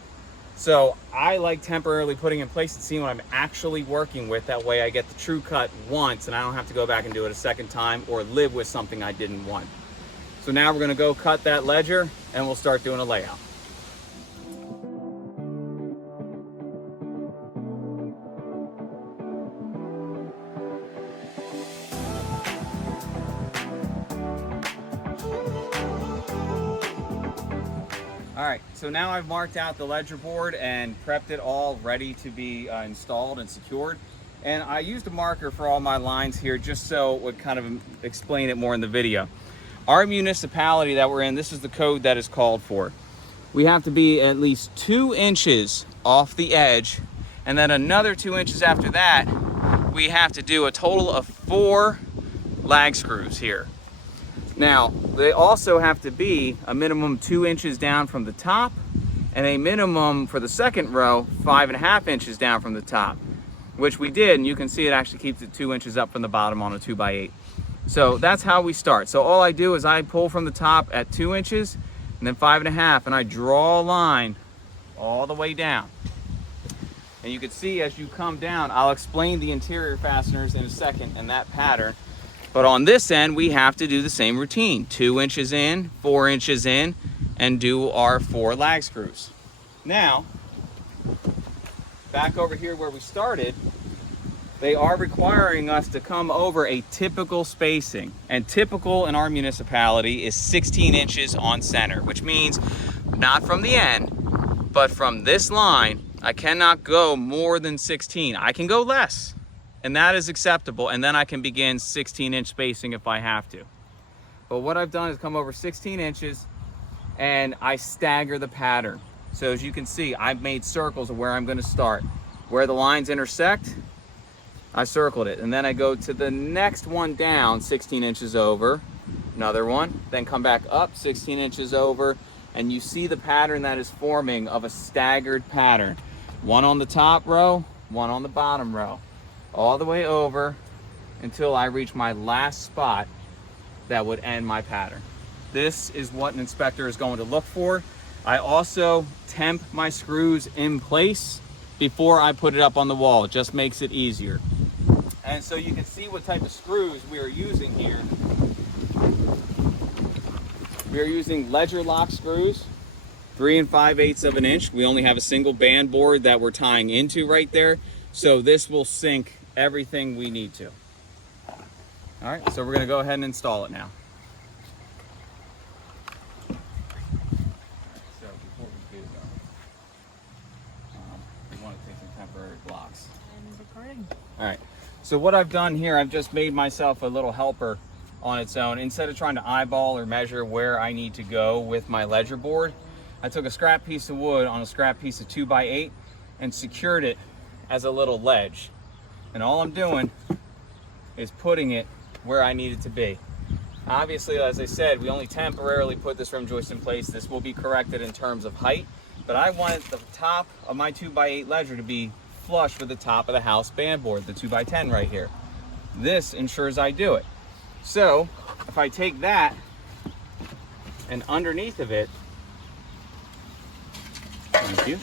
So I like temporarily putting in place and seeing what I'm actually working with. That way I get the true cut once and I don't have to go back and do it a second time or live with something I didn't want. So now we're gonna go cut that ledger and we'll start doing a layout. All right, so now I've marked out the ledger board and prepped it all ready to be installed and secured. And I used a marker for all my lines here just so it would kind of explain it more in the video. Our municipality that we're in, this is the code that is called for. We have to be at least 2 inches off the edge, and then another 2 inches after that, we have to do a total of 4 lag screws here. Now, they also have to be a minimum 2 inches down from the top, and a minimum for the second row, 5.5 inches down from the top, which we did, and you can see it actually keeps it 2 inches up from the bottom on a 2x8. So that's how we start. So all I do is I pull from the top at 2 inches, and then 5.5, and I draw a line all the way down. And you can see as you come down, I'll explain the interior fasteners in a second and that pattern. But on this end, we have to do the same routine. 2 inches in, 4 inches in, and do our 4 lag screws. Now, back over here where we started, they are requiring us to come over a typical spacing. And typical in our municipality is 16 inches on center, which means not from the end, but from this line, I cannot go more than 16. I can go less, and that is acceptable, and then I can begin 16-inch spacing if I have to. But what I've done is come over 16 inches and I stagger the pattern. So as you can see, I've made circles of where I'm gonna start. Where the lines intersect, I circled it, and then I go to the next one down 16 inches over, another one, then come back up 16 inches over, and you see the pattern that is forming of a staggered pattern. One on the top row, one on the bottom row, all the way over until I reach my last spot that would end my pattern. This is what an inspector is going to look for. I also temp my screws in place before I put it up on the wall. It just makes it easier. And so you can see what type of screws we are using here. We are using ledger lock screws, 3 5/8 of an inch. We only have a single band board that we're tying into right there. So this will sync everything we need to. All right, so we're gonna go ahead and install it now. So before we do we want to take some temporary blocks. And recording. All right, so what I've done here, I've just made myself a little helper on its own. Instead of trying to eyeball or measure where I need to go with my ledger board, I took a scrap piece of wood on a scrap piece of 2x8 and secured it as a little ledge. And all I'm doing is putting it where I need it to be. Obviously, as I said, we only temporarily put this rim joist in place. This will be corrected in terms of height, but I wanted the top of my 2x8 ledger to be flush with the top of the house band board, the 2x10 right here. This ensures I do it. So if I take that and underneath of it, Thank you.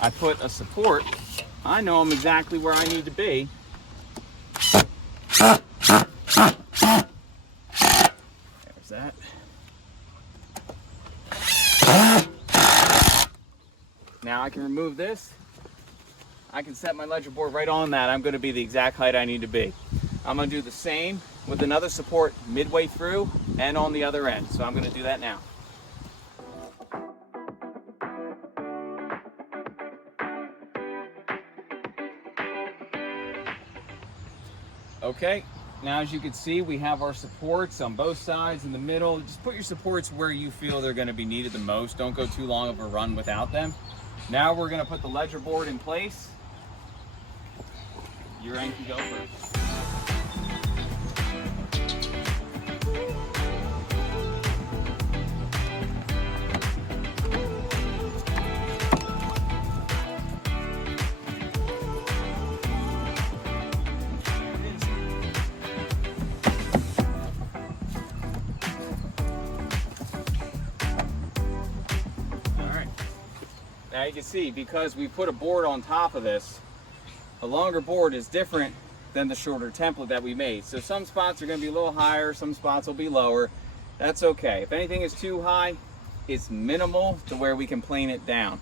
I put a support. I know I'm exactly where I need to be. There's that. Now I can remove this. I can set my ledger board right on that. I'm going to be the exact height I need to be. I'm going to do the same with another support midway through and on the other end. So I'm going to do that now. Okay, now as you can see, we have our supports on both sides in the middle. Just put your supports where you feel they're going to be needed the most. Don't go too long of a run without them. Now we're going to put the ledger board in place. Your end can go first. Now you can see, because we put a board on top of this, a longer board is different than the shorter template that we made. So some spots are going to be a little higher, some spots will be lower. That's okay. If anything is too high, it's minimal to where we can plane it down.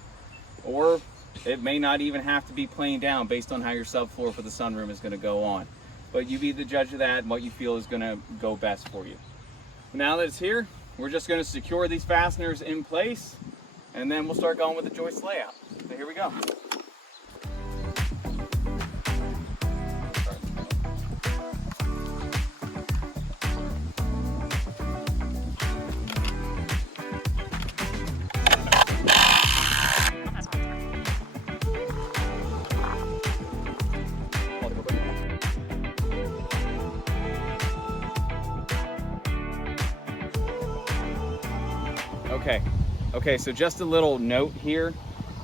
Or it may not even have to be planed down based on how your subfloor for the sunroom is going to go on. But you be the judge of that and what you feel is going to go best for you. Now that it's here, we're just going to secure these fasteners in place, and then we'll start going with the joist layout. So here we go. Okay, so just a little note here.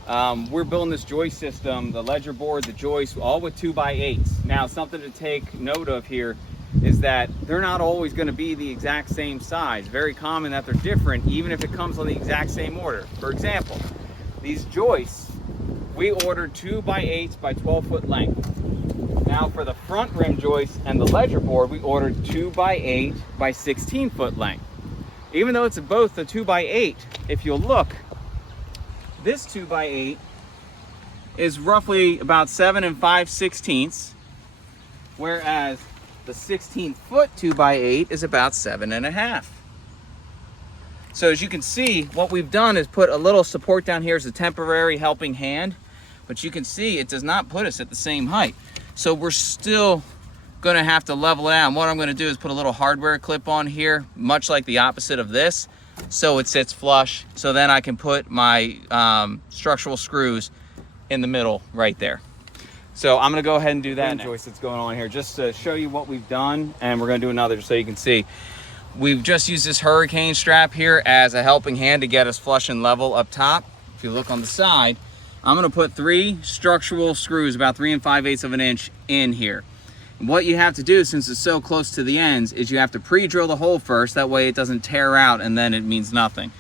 We're building this joist system, the ledger board, the joist, all with 2x8s. Now, something to take note of here is that they're not always going to be the exact same size. Very common that they're different, even if it comes on the exact same order. For example, these joists, we ordered 2x8s by 12-foot length. Now, for the front rim joist and the ledger board, we ordered 2x8 by 16-foot length. Even though it's both a 2x8, if you'll look, this 2x8 is roughly about 7 5/16, whereas the 16-foot 2x8 is about 7.5. So as you can see, what we've done is put a little support down here as a temporary helping hand, but you can see it does not put us at the same height. So we're still going to have to level it out. And what I'm going to do is put a little hardware clip on here, much like the opposite of this, so it sits flush. So then I can put my structural screws in the middle right there. So I'm going to go ahead and do that joist that's going on here just to show you what we've done, and we're going to do another just so you can see. We've just used this hurricane strap here as a helping hand to get us flush and level up top. If you look on the side, I'm going to put 3 structural screws about 3 5/8 of an inch in here. What you have to do, since it's so close to the ends, is you have to pre-drill the hole first. That way it doesn't tear out and then it means nothing.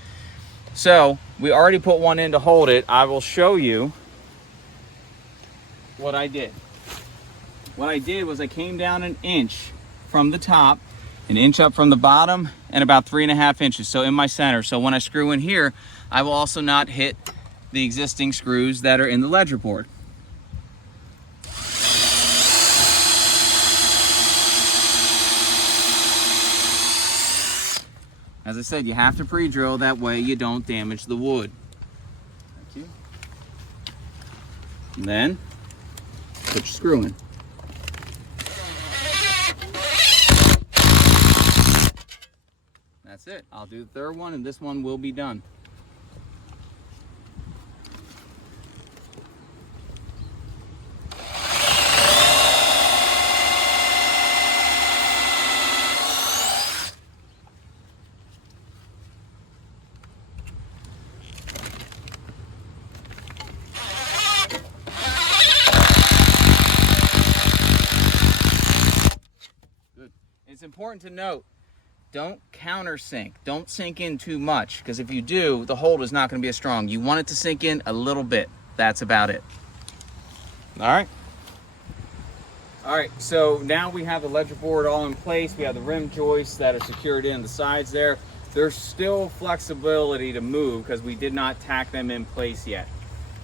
So we already put one in to hold it. I will show you what I did. What I did was I came down an inch from the top, an inch up from the bottom, and about 3.5 inches, so in my center. So when I screw in here, I will also not hit the existing screws that are in the ledger board. As I said, you have to pre-drill, that way you don't damage the wood. Thank you. And then, put your screw in. That's it. I'll do the third one, and this one will be done. It's important to note don't countersink. Don't sink in too much, because if you do, the hold is not going to be as strong. You want it to sink in a little bit. That's about it. All right. All right, so now we have the ledger board all in place. We have the rim joists that are secured in the sides there. There's still flexibility to move because we did not tack them in place yet.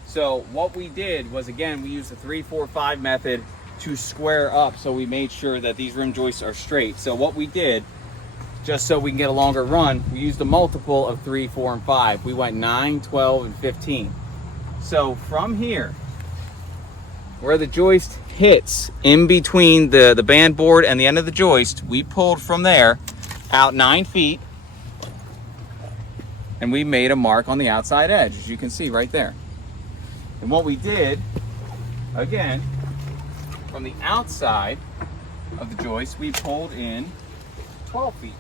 So what we did was, again, we used the 3-4-5 method to square up, so we made sure that these rim joists are straight. So what we did, just so we can get a longer run, we used a multiple of 3, 4, and 5. We went 9, 12, and 15. So from here, where the joist hits in between the band board and the end of the joist, we pulled from there out 9 feet, and we made a mark on the outside edge, as you can see right there. And what we did, again, from the outside of the joist, we pulled in 12 feet,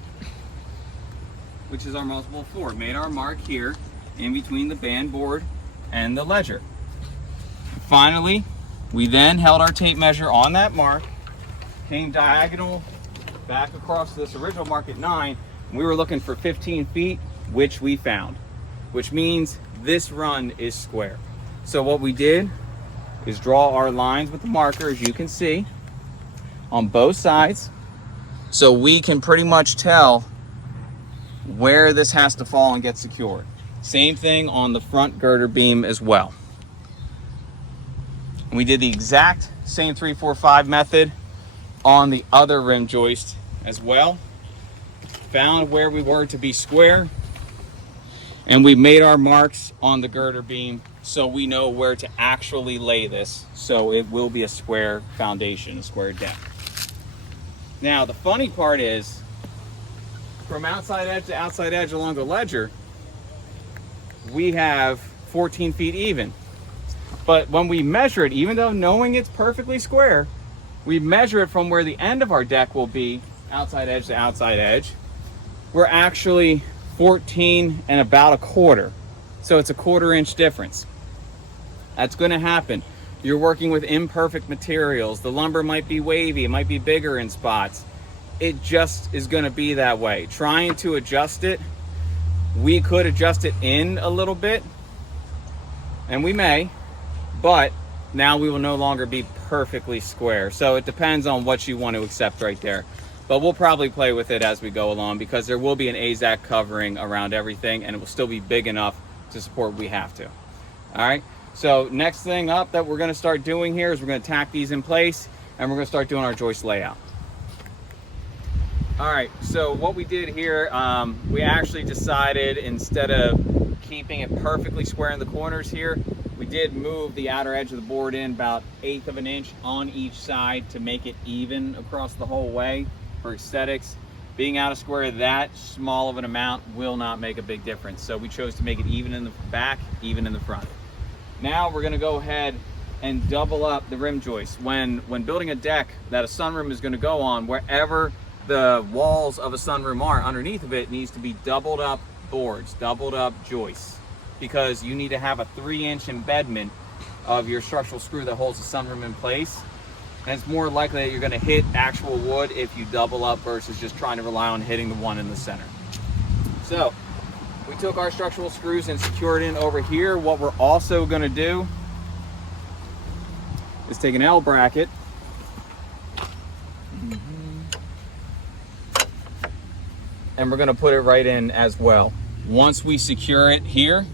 which is our multiple 4. Made our mark here in between the band board and the ledger. Finally, we then held our tape measure on that mark, came diagonal back across this original mark at 9. We were looking for 15 feet, which we found, which means this run is square. So what we did is draw our lines with the marker, as you can see, on both sides, so we can pretty much tell where this has to fall and get secured. Same thing on the front girder beam as well. And we did the exact same 3-4-5 method on the other rim joist as well. Found where we were to be square, and we made our marks on the girder beam so we know where to actually lay this, so it will be a square foundation, a square deck. Now the funny part is, from outside edge to outside edge along the ledger, we have 14 feet even. But when we measure it, even though knowing it's perfectly square, we measure it from where the end of our deck will be, outside edge to outside edge, we're actually 14 and about a quarter. So it's a 1/4 inch difference. That's going to happen. You're working with imperfect materials. The lumber might be wavy, it might be bigger in spots. It just is going to be that way. Trying to adjust it, we could adjust it in a little bit, and we may, but now we will no longer be perfectly square. So it depends on what you want to accept right there. But we'll probably play with it as we go along, because there will be an AZAC covering around everything, and it will still be big enough to support what we have to. All right, so next thing up that we're going to start doing here is we're going to tack these in place, and we're going to start doing our joist layout. All right, so what we did here, we actually decided, instead of keeping it perfectly square in the corners here, we did move the outer edge of the board in about 1/8 of an inch on each side to make it even across the whole way for aesthetics. Being out of square that small of an amount will not make a big difference. So we chose to make it even in the back, even in the front. Now we're gonna go ahead and double up the rim joist. When building a deck that a sunroom is gonna go on, wherever the walls of a sunroom are, underneath of it needs to be doubled up boards, doubled up joists, because you need to have a 3-inch embedment of your structural screw that holds the sunroom in place. And it's more likely that you're going to hit actual wood if you double up versus just trying to rely on hitting the one in the center. So we took our structural screws and secured in over here. What we're also going to do is take an L bracket and we're going to put it right in as well. Once we secure it here,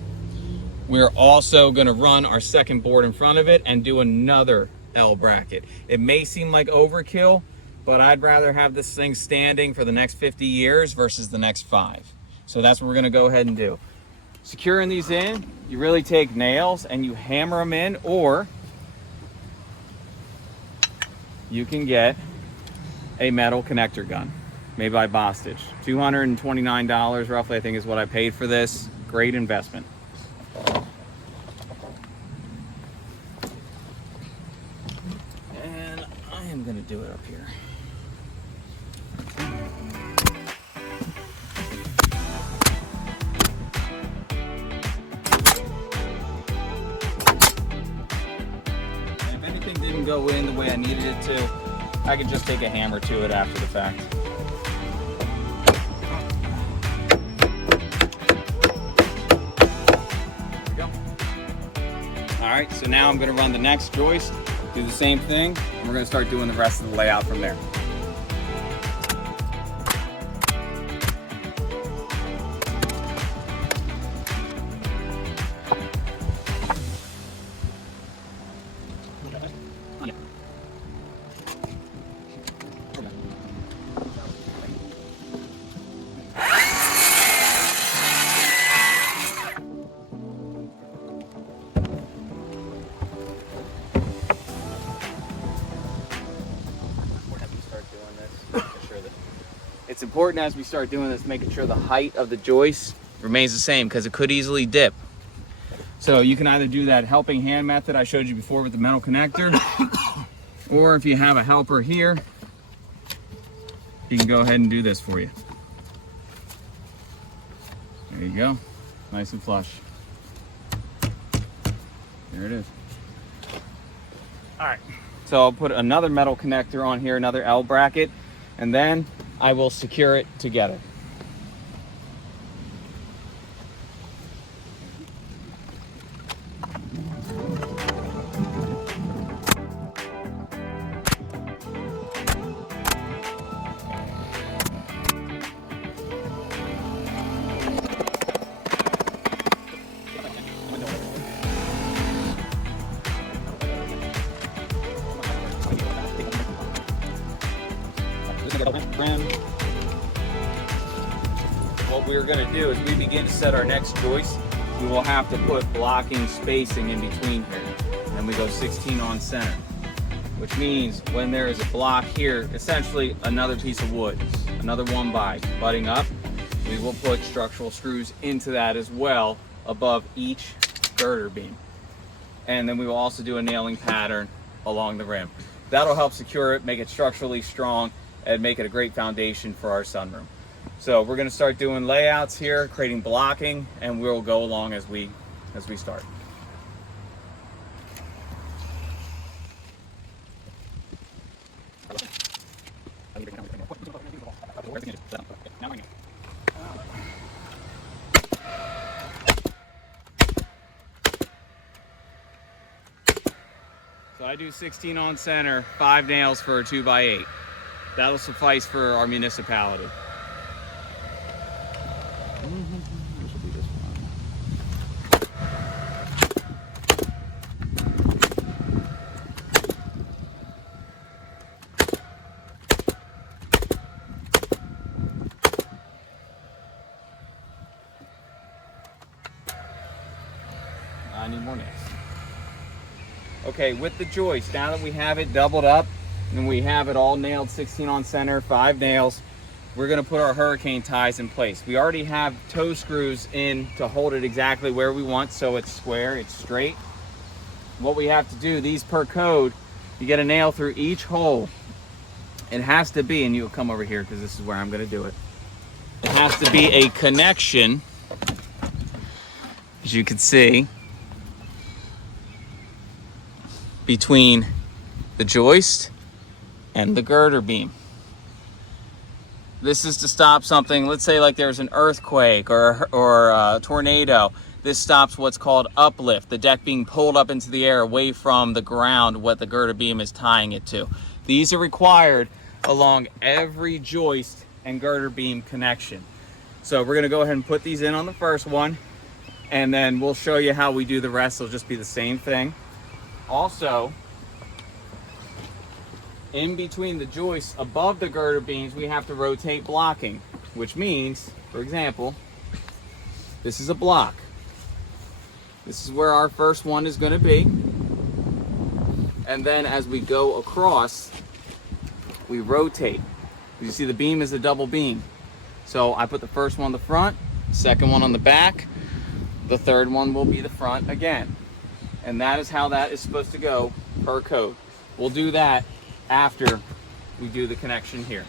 we're also going to run our second board in front of it and do another L bracket. It may seem like overkill, but I'd rather have this thing standing for the next 50 years versus the next 5. So that's what we're going to go ahead and do. Securing these in, you really take nails and you hammer them in, or you can get a metal connector gun made by Bostitch. $229 roughly, I think, is what I paid for this. Great investment. And I am going to do it up here. And if anything didn't go in the way I needed it to, I could just take a hammer to it after the fact. right, so now I'm gonna run the next joist, do the same thing, and we're gonna start doing the rest of the layout from there. It's important as we start doing this, making sure the height of the joist remains the same because it could easily dip. So you can either do that helping hand method I showed you before with the metal connector, or if you have a helper here, he can go ahead and do this for you. There you go, nice and flush. There it is. All right, so I'll put another metal connector on here, another L bracket, and then I will secure it together. What we're going to do is we begin to set our next joist. We will have to put blocking spacing in between here. And then we go 16 on center, which means when there is a block here, essentially another piece of wood, another 1x butting up, we will put structural screws into that as well above each girder beam. And then we will also do a nailing pattern along the rim. That'll help secure it, make it structurally strong, and make it a great foundation for our sunroom. So we're going to start doing layouts here, creating blocking, and we'll go along as we start. So I do 16 on center, 5 nails for a 2x8. That'll suffice for our municipality. I need more nails. Okay, with the joist, now that we have it doubled up and we have it all nailed, 16 on center, 5 nails, we're gonna put our hurricane ties in place. We already have toe screws in to hold it exactly where we want, so it's square, it's straight. What we have to do, these per code, you get a nail through each hole. It has to be, and you'll come over here because this is where I'm gonna do it. It has to be a connection, as you can see, between the joist and the girder beam. This is to stop something, let's say like there's an earthquake or a tornado. This stops what's called uplift, the deck being pulled up into the air away from the ground, what the girder beam is tying it to. These are required along every joist and girder beam connection. So we're gonna go ahead and put these in on the first one, and then we'll show you how we do the rest. It'll just be the same thing. Also, in between the joists above the girder beams, we have to rotate blocking, which means, for example, this is a block. This is where our first one is going to be. And then as we go across, we rotate. You see the beam is a double beam. So I put the first one on the front, second one on the back, the third one will be the front again. And that is how that is supposed to go per code. We'll do that after we do the connection here.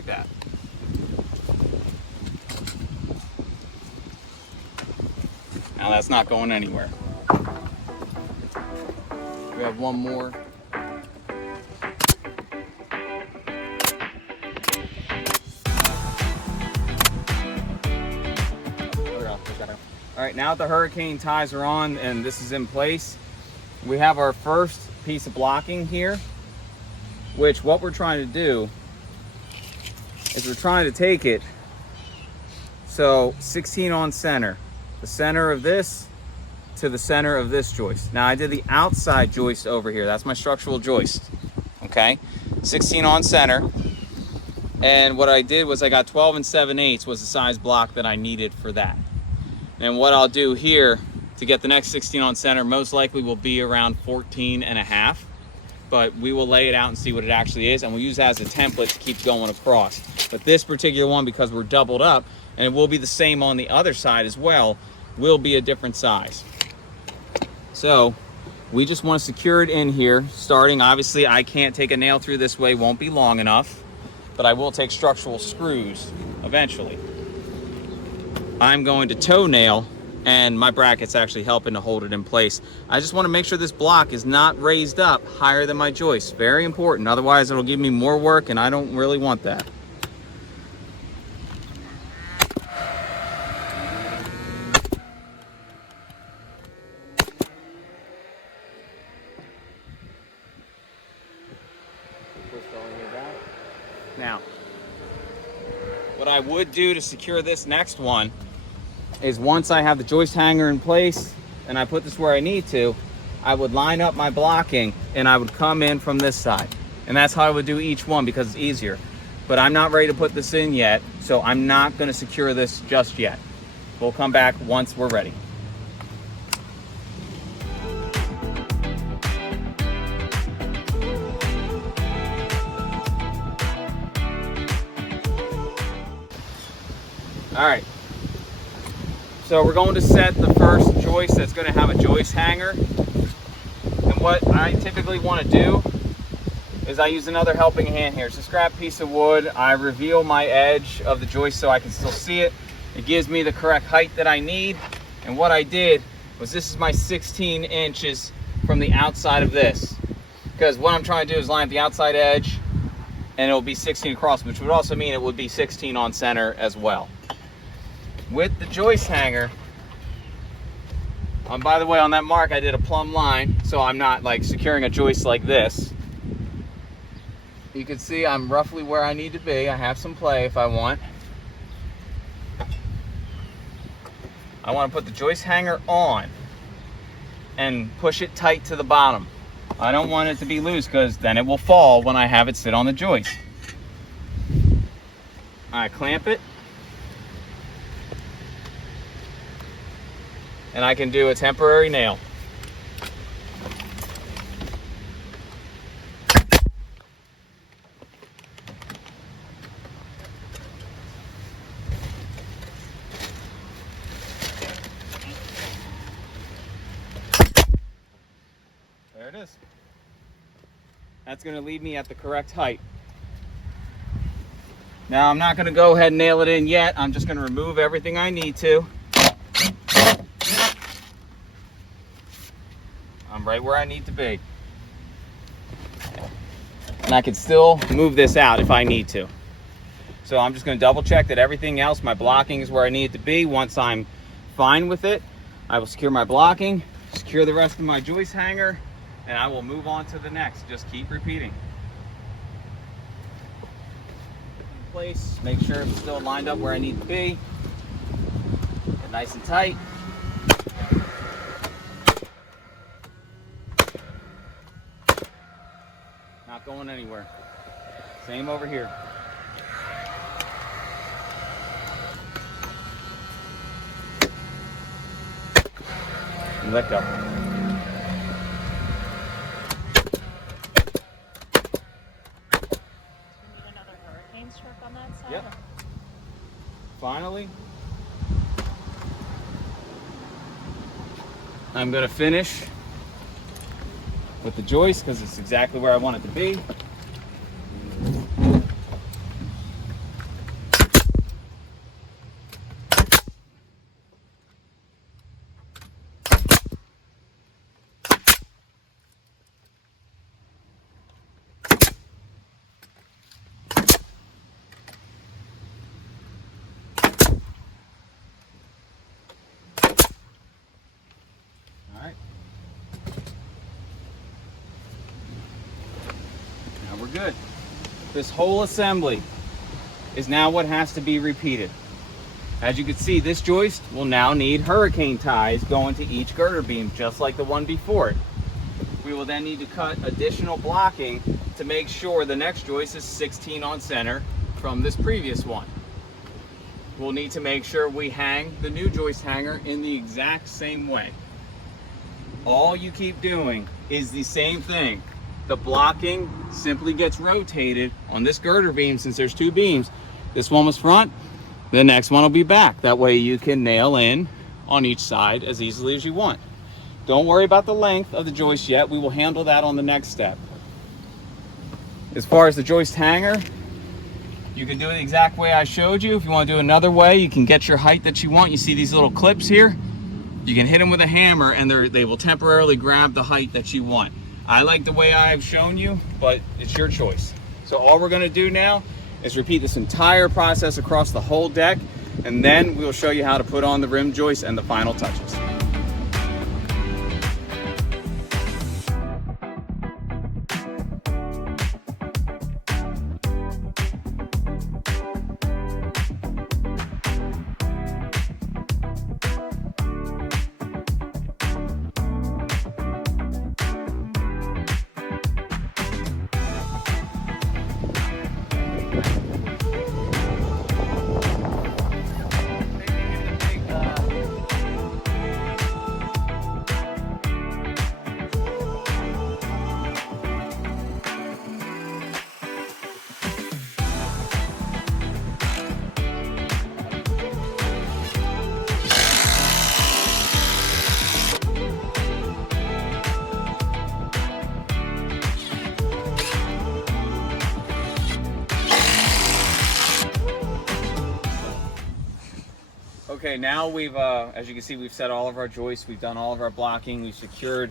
like that. Now that's not going anywhere. We have one more. All right, now that the hurricane ties are on and this is in place, we have our first piece of blocking here, which what we're trying to do is we're trying to take it so 16 on center, the center of this to the center of this joist. Now I did the outside joist over here. That's my structural joist, okay? 16 on center. And what I did was I got 12 7/8 was the size block that I needed for that. And what I'll do here to get the next 16 on center most likely will be around 14.5, but we will lay it out and see what it actually is, and we'll use that as a template to keep going across. But this particular one, because we're doubled up, and it will be the same on the other side as well, will be a different size. So we just want to secure it in here, starting, obviously I can't take a nail through this way, won't be long enough, but I will take structural screws eventually. I'm going to toe nail, and my bracket's actually helping to hold it in place. I just want to make sure this block is not raised up higher than my joist. Very important, otherwise it'll give me more work and I don't really want that. Now, what I would do to secure this next one is once I have the joist hanger in place and I put this where I need to, I would line up my blocking and I would come in from this side. And that's how I would do each one because it's easier. But I'm not ready to put this in yet, so I'm not going to secure this just yet. We'll come back once we're ready. All right, so we're going to set the first joist that's going to have a joist hanger. And what I typically want to do is I use another helping hand here. It's a scrap piece of wood. I reveal my edge of the joist so I can still see it. It gives me the correct height that I need. And what I did was this is my 16 inches from the outside of this. Because what I'm trying to do is line up the outside edge and it'll be 16 across, which would also mean it would be 16 on center as well. With the joist hanger, by the way, on that mark I did a plumb line, so I'm not like securing a joist like this. You can see I'm roughly where I need to be. I have some play if I want. I want to put the joist hanger on and push it tight to the bottom. I don't want it to be loose because then it will fall when I have it sit on the joist. I clamp it. And I can do a temporary nail. There it is. That's going to leave me at the correct height. Now I'm not going to go ahead and nail it in yet. I'm just going to remove everything I need to. I'm right where I need to be. And I can still move this out if I need to. So I'm just going to double check that everything else, my blocking is where I need it to be. Once I'm fine with it, I will secure my blocking, secure the rest of my joist hanger, and I will move on to the next. Just keep repeating. In place, make sure it's still lined up where I need to be. Get nice and tight. Not going anywhere. Same over here. And let go. Another hurricane struck on that side? Yep. Finally, I'm going to finish with the joist because it's exactly where I want it to be. good. This whole assembly is now what has to be repeated. As you can see, this joist will now need hurricane ties going to each girder beam, just like the one before it. We will then need to cut additional blocking to make sure the next joist is 16 on center from this previous one. We'll need to make sure we hang the new joist hanger in the exact same way. All you keep doing is the same thing. The blocking simply gets rotated on this girder beam. Since there's two beams, this one was front, the next one will be back. That way you can nail in on each side as easily as you want. Don't worry about the length of the joist yet. We will handle that on the next step. As far as the joist hanger, you can do it the exact way I showed you. If you want to do another way, you can get your height that you want. You see these little clips here? You can hit them with a hammer and they will temporarily grab the height that you want. I like the way I've shown you, but it's your choice. So all we're going to do now is repeat this entire process across the whole deck, and then we'll show you how to put on the rim joist and the final touches. Okay, now we've, as you can see, we've set all of our joists, we've done all of our blocking, we've secured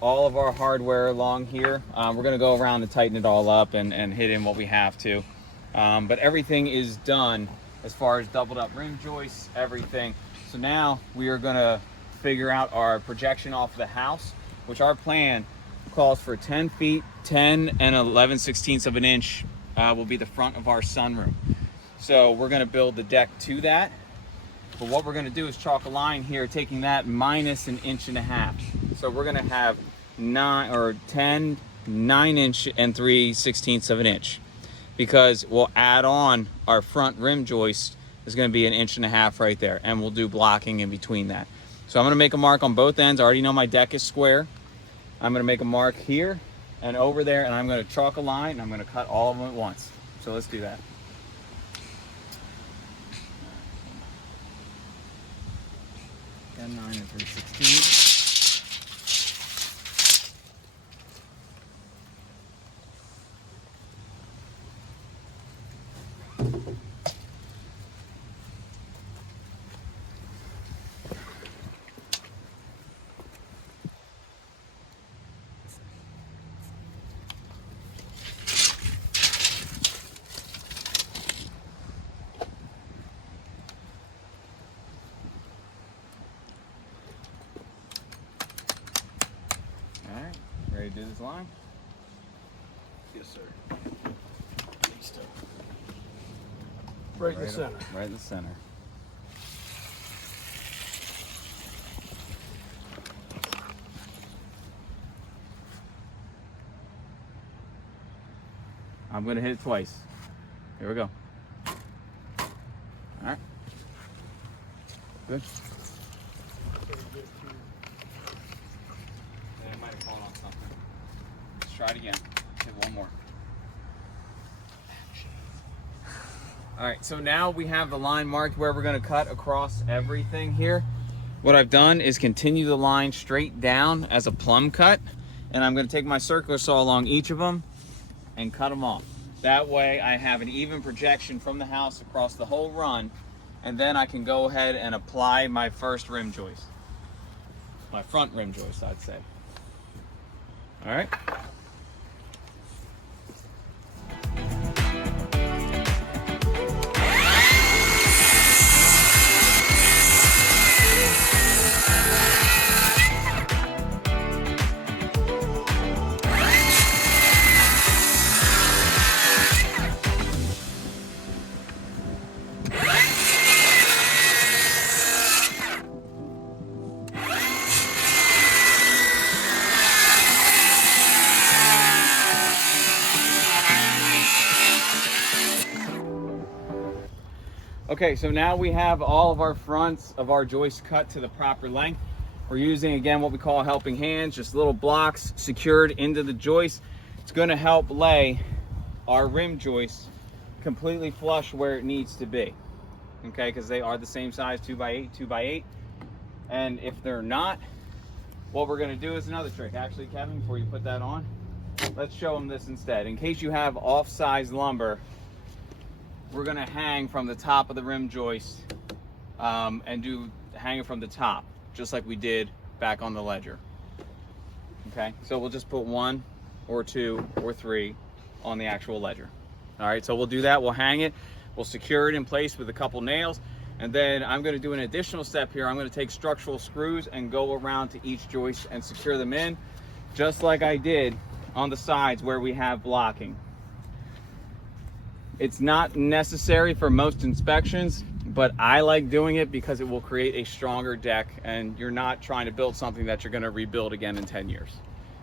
all of our hardware along here. We're gonna go around and tighten it all up and hit in what we have to. But everything is done as far as doubled up rim joists, everything. So now we are gonna figure out our projection off of the house, which our plan calls for 10 feet, 10 and 11/16 of an inch will be the front of our sunroom. So we're gonna build the deck to that. But what we're going to do is chalk a line here, taking that minus 1.5 inches. So we're going to have 9 inch and 3/16 of an inch, because we'll add on our front rim joist is going to be 1.5 inches right there, and we'll do blocking in between that. So I'm going to make a mark on both ends. I already know my deck is square. I'm going to make a mark here and over there, and I'm going to chalk a line, and I'm going to cut all of them at once. So let's do that. 10, 9, and 3/16. Ready to do this line? Yes, sir. Right in the center. Right in the center. I'm going to hit it twice. Here we go. All right. Good. It might have fallen off something. Let's try it again. Hit one more. All right, so now we have the line marked where we're going to cut across everything here. What I've done is continue the line straight down as a plumb cut, and I'm going to take my circular saw along each of them and cut them off. That way I have an even projection from the house across the whole run, and then I can go ahead and apply my first rim joist. My front rim joist, I'd say. All right. Okay, so now we have all of our fronts of our joist cut to the proper length. We're using, again, what we call helping hands, just little blocks secured into the joist. It's going to help lay our rim joist completely flush where it needs to be. Okay, because they are the same size, 2x8, 2x8. And if they're not, what we're going to do is another trick. Actually, Kevin, before you put that on, let's show them this instead. In case you have off-size lumber, we're going to hang from the top of the rim joist and hang it from the top, just like we did back on the ledger. Okay, so we'll just put 1 or 2 or 3 on the actual ledger. All right, so we'll do that. We'll hang it. We'll secure it in place with a couple nails. And then I'm going to do an additional step here. I'm going to take structural screws and go around to each joist and secure them in, just like I did on the sides where we have blocking. It's not necessary for most inspections, but I like doing it because it will create a stronger deck, and you're not trying to build something that you're going to rebuild again in 10 years.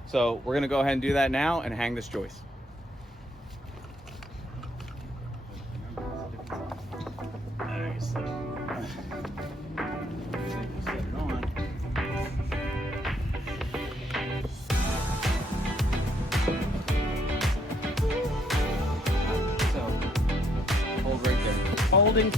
So we're going to go ahead and do that now and hang this joist. Nice. Set it on. So hold right there. Holding.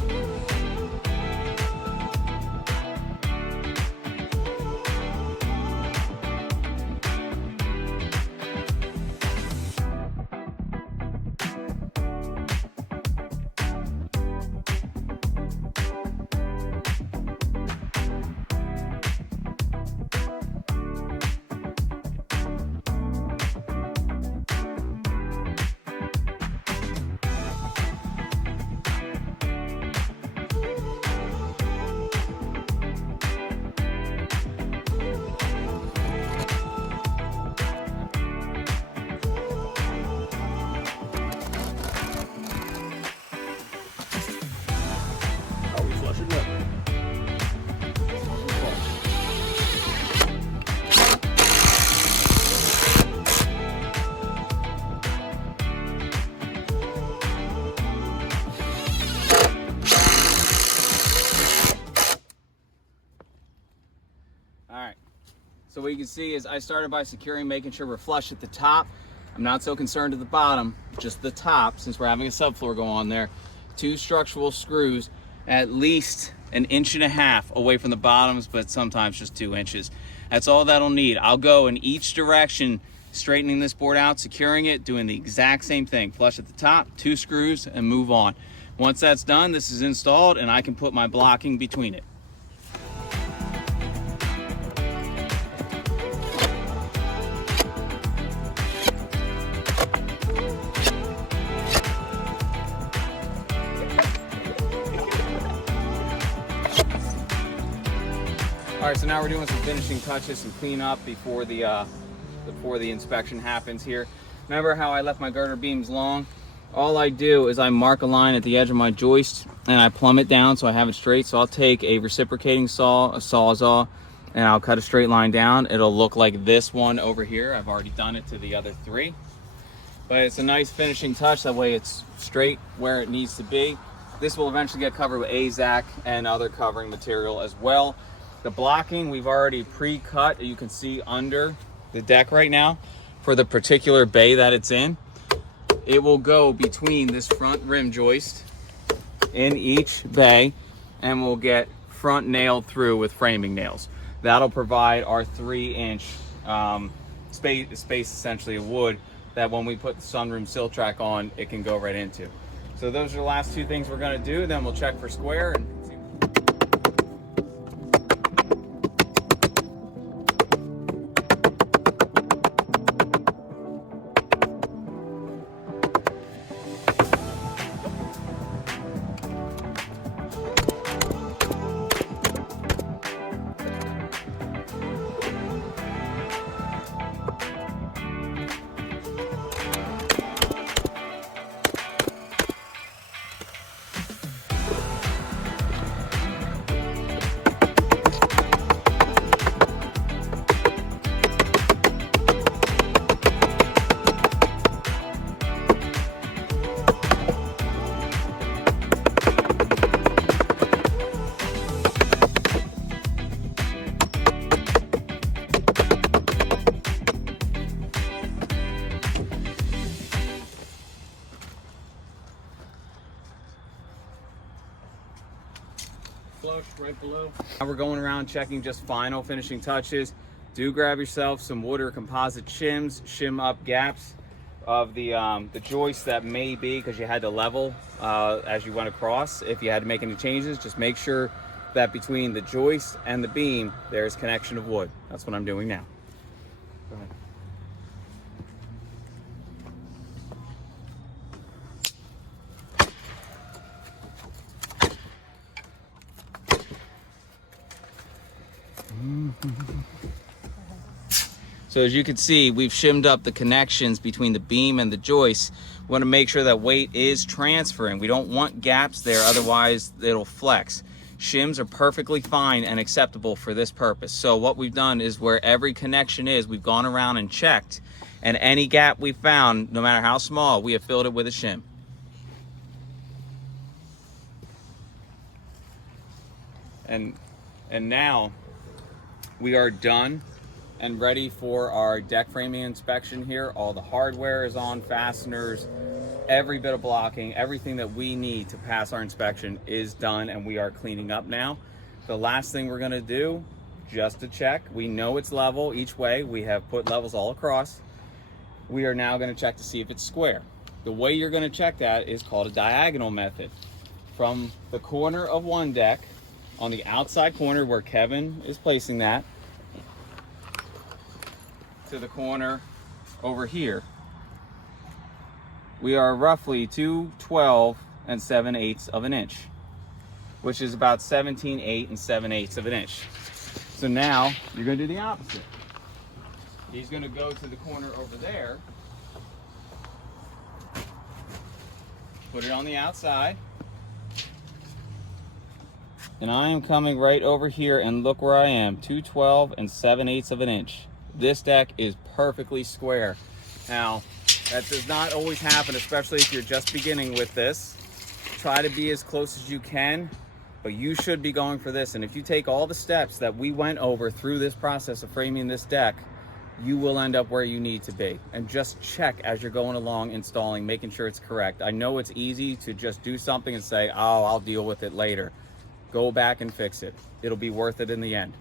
So what you can see is I started by securing, making sure we're flush at the top. I'm not so concerned at the bottom, just the top, since we're having a subfloor go on there. 2 structural screws at least 1.5 inches away from the bottoms, but sometimes just 2 inches. That's all that'll need. I'll go in each direction, straightening this board out, securing it, doing the exact same thing. Flush at the top, 2 screws, and move on. Once that's done, this is installed, and I can put my blocking between it. All right, so now we're doing some finishing touches, some cleanup before the inspection happens here. Remember how I left my girder beams long? All I do is I mark a line at the edge of my joist and I plumb it down so I have it straight. So I'll take a reciprocating saw, a Sawzall, and I'll cut a straight line down. It'll look like this one over here. I've already done it to the other 3. But it's a nice finishing touch. That way it's straight where it needs to be. This will eventually get covered with AZAC and other covering material as well. The blocking we've already pre-cut, you can see under the deck right now for the particular bay that it's in. It will go between this front rim joist in each bay and we'll get front nailed through with framing nails. That'll provide our 3-inch space essentially of wood that when we put the Sunroom sill track on, it can go right into. So those are the last 2 things we're gonna do, then we'll check for square and see. go. Now we're going around checking just final finishing touches. Do grab yourself some wood or composite shims, shim up gaps of the joist that may be, because you had to level as you went across. If you had to make any changes, just make sure that between the joist and the beam, there's connection of wood. That's what I'm doing now. Go ahead. So as you can see, we've shimmed up the connections between the beam and the joist. We want to make sure that weight is transferring. We don't want gaps there, otherwise it'll flex. Shims are perfectly fine and acceptable for this purpose. So what we've done is where every connection is, we've gone around and checked, and any gap we found, no matter how small, we have filled it with a shim. And now we are done and ready for our deck framing inspection here. All the hardware is on, fasteners, every bit of blocking, everything that we need to pass our inspection is done, and we are cleaning up now. The last thing we're gonna do, just to check, we know it's level each way. We have put levels all across. We are now gonna check to see if it's square. The way you're gonna check that is called a diagonal method. From the corner of one deck, on the outside corner where Kevin is placing that, to the corner over here, we are roughly 2/12 and 7/8 of an inch, which is about 17/8 and 7/8 of an inch. So now you're going to do the opposite. He's going to go to the corner over there, put it on the outside, and I am coming right over here, and look where I am, 2/12 and 7/8 of an inch. This deck is perfectly square. Now, that does not always happen, especially if you're just beginning with this. Try to be as close as you can, but you should be going for this. And if you take all the steps that we went over through this process of framing this deck, you will end up where you need to be. And just check as you're going along installing, making sure it's correct. I know it's easy to just do something and say, oh, I'll deal with it later. Go back and fix it. It'll be worth it in the end.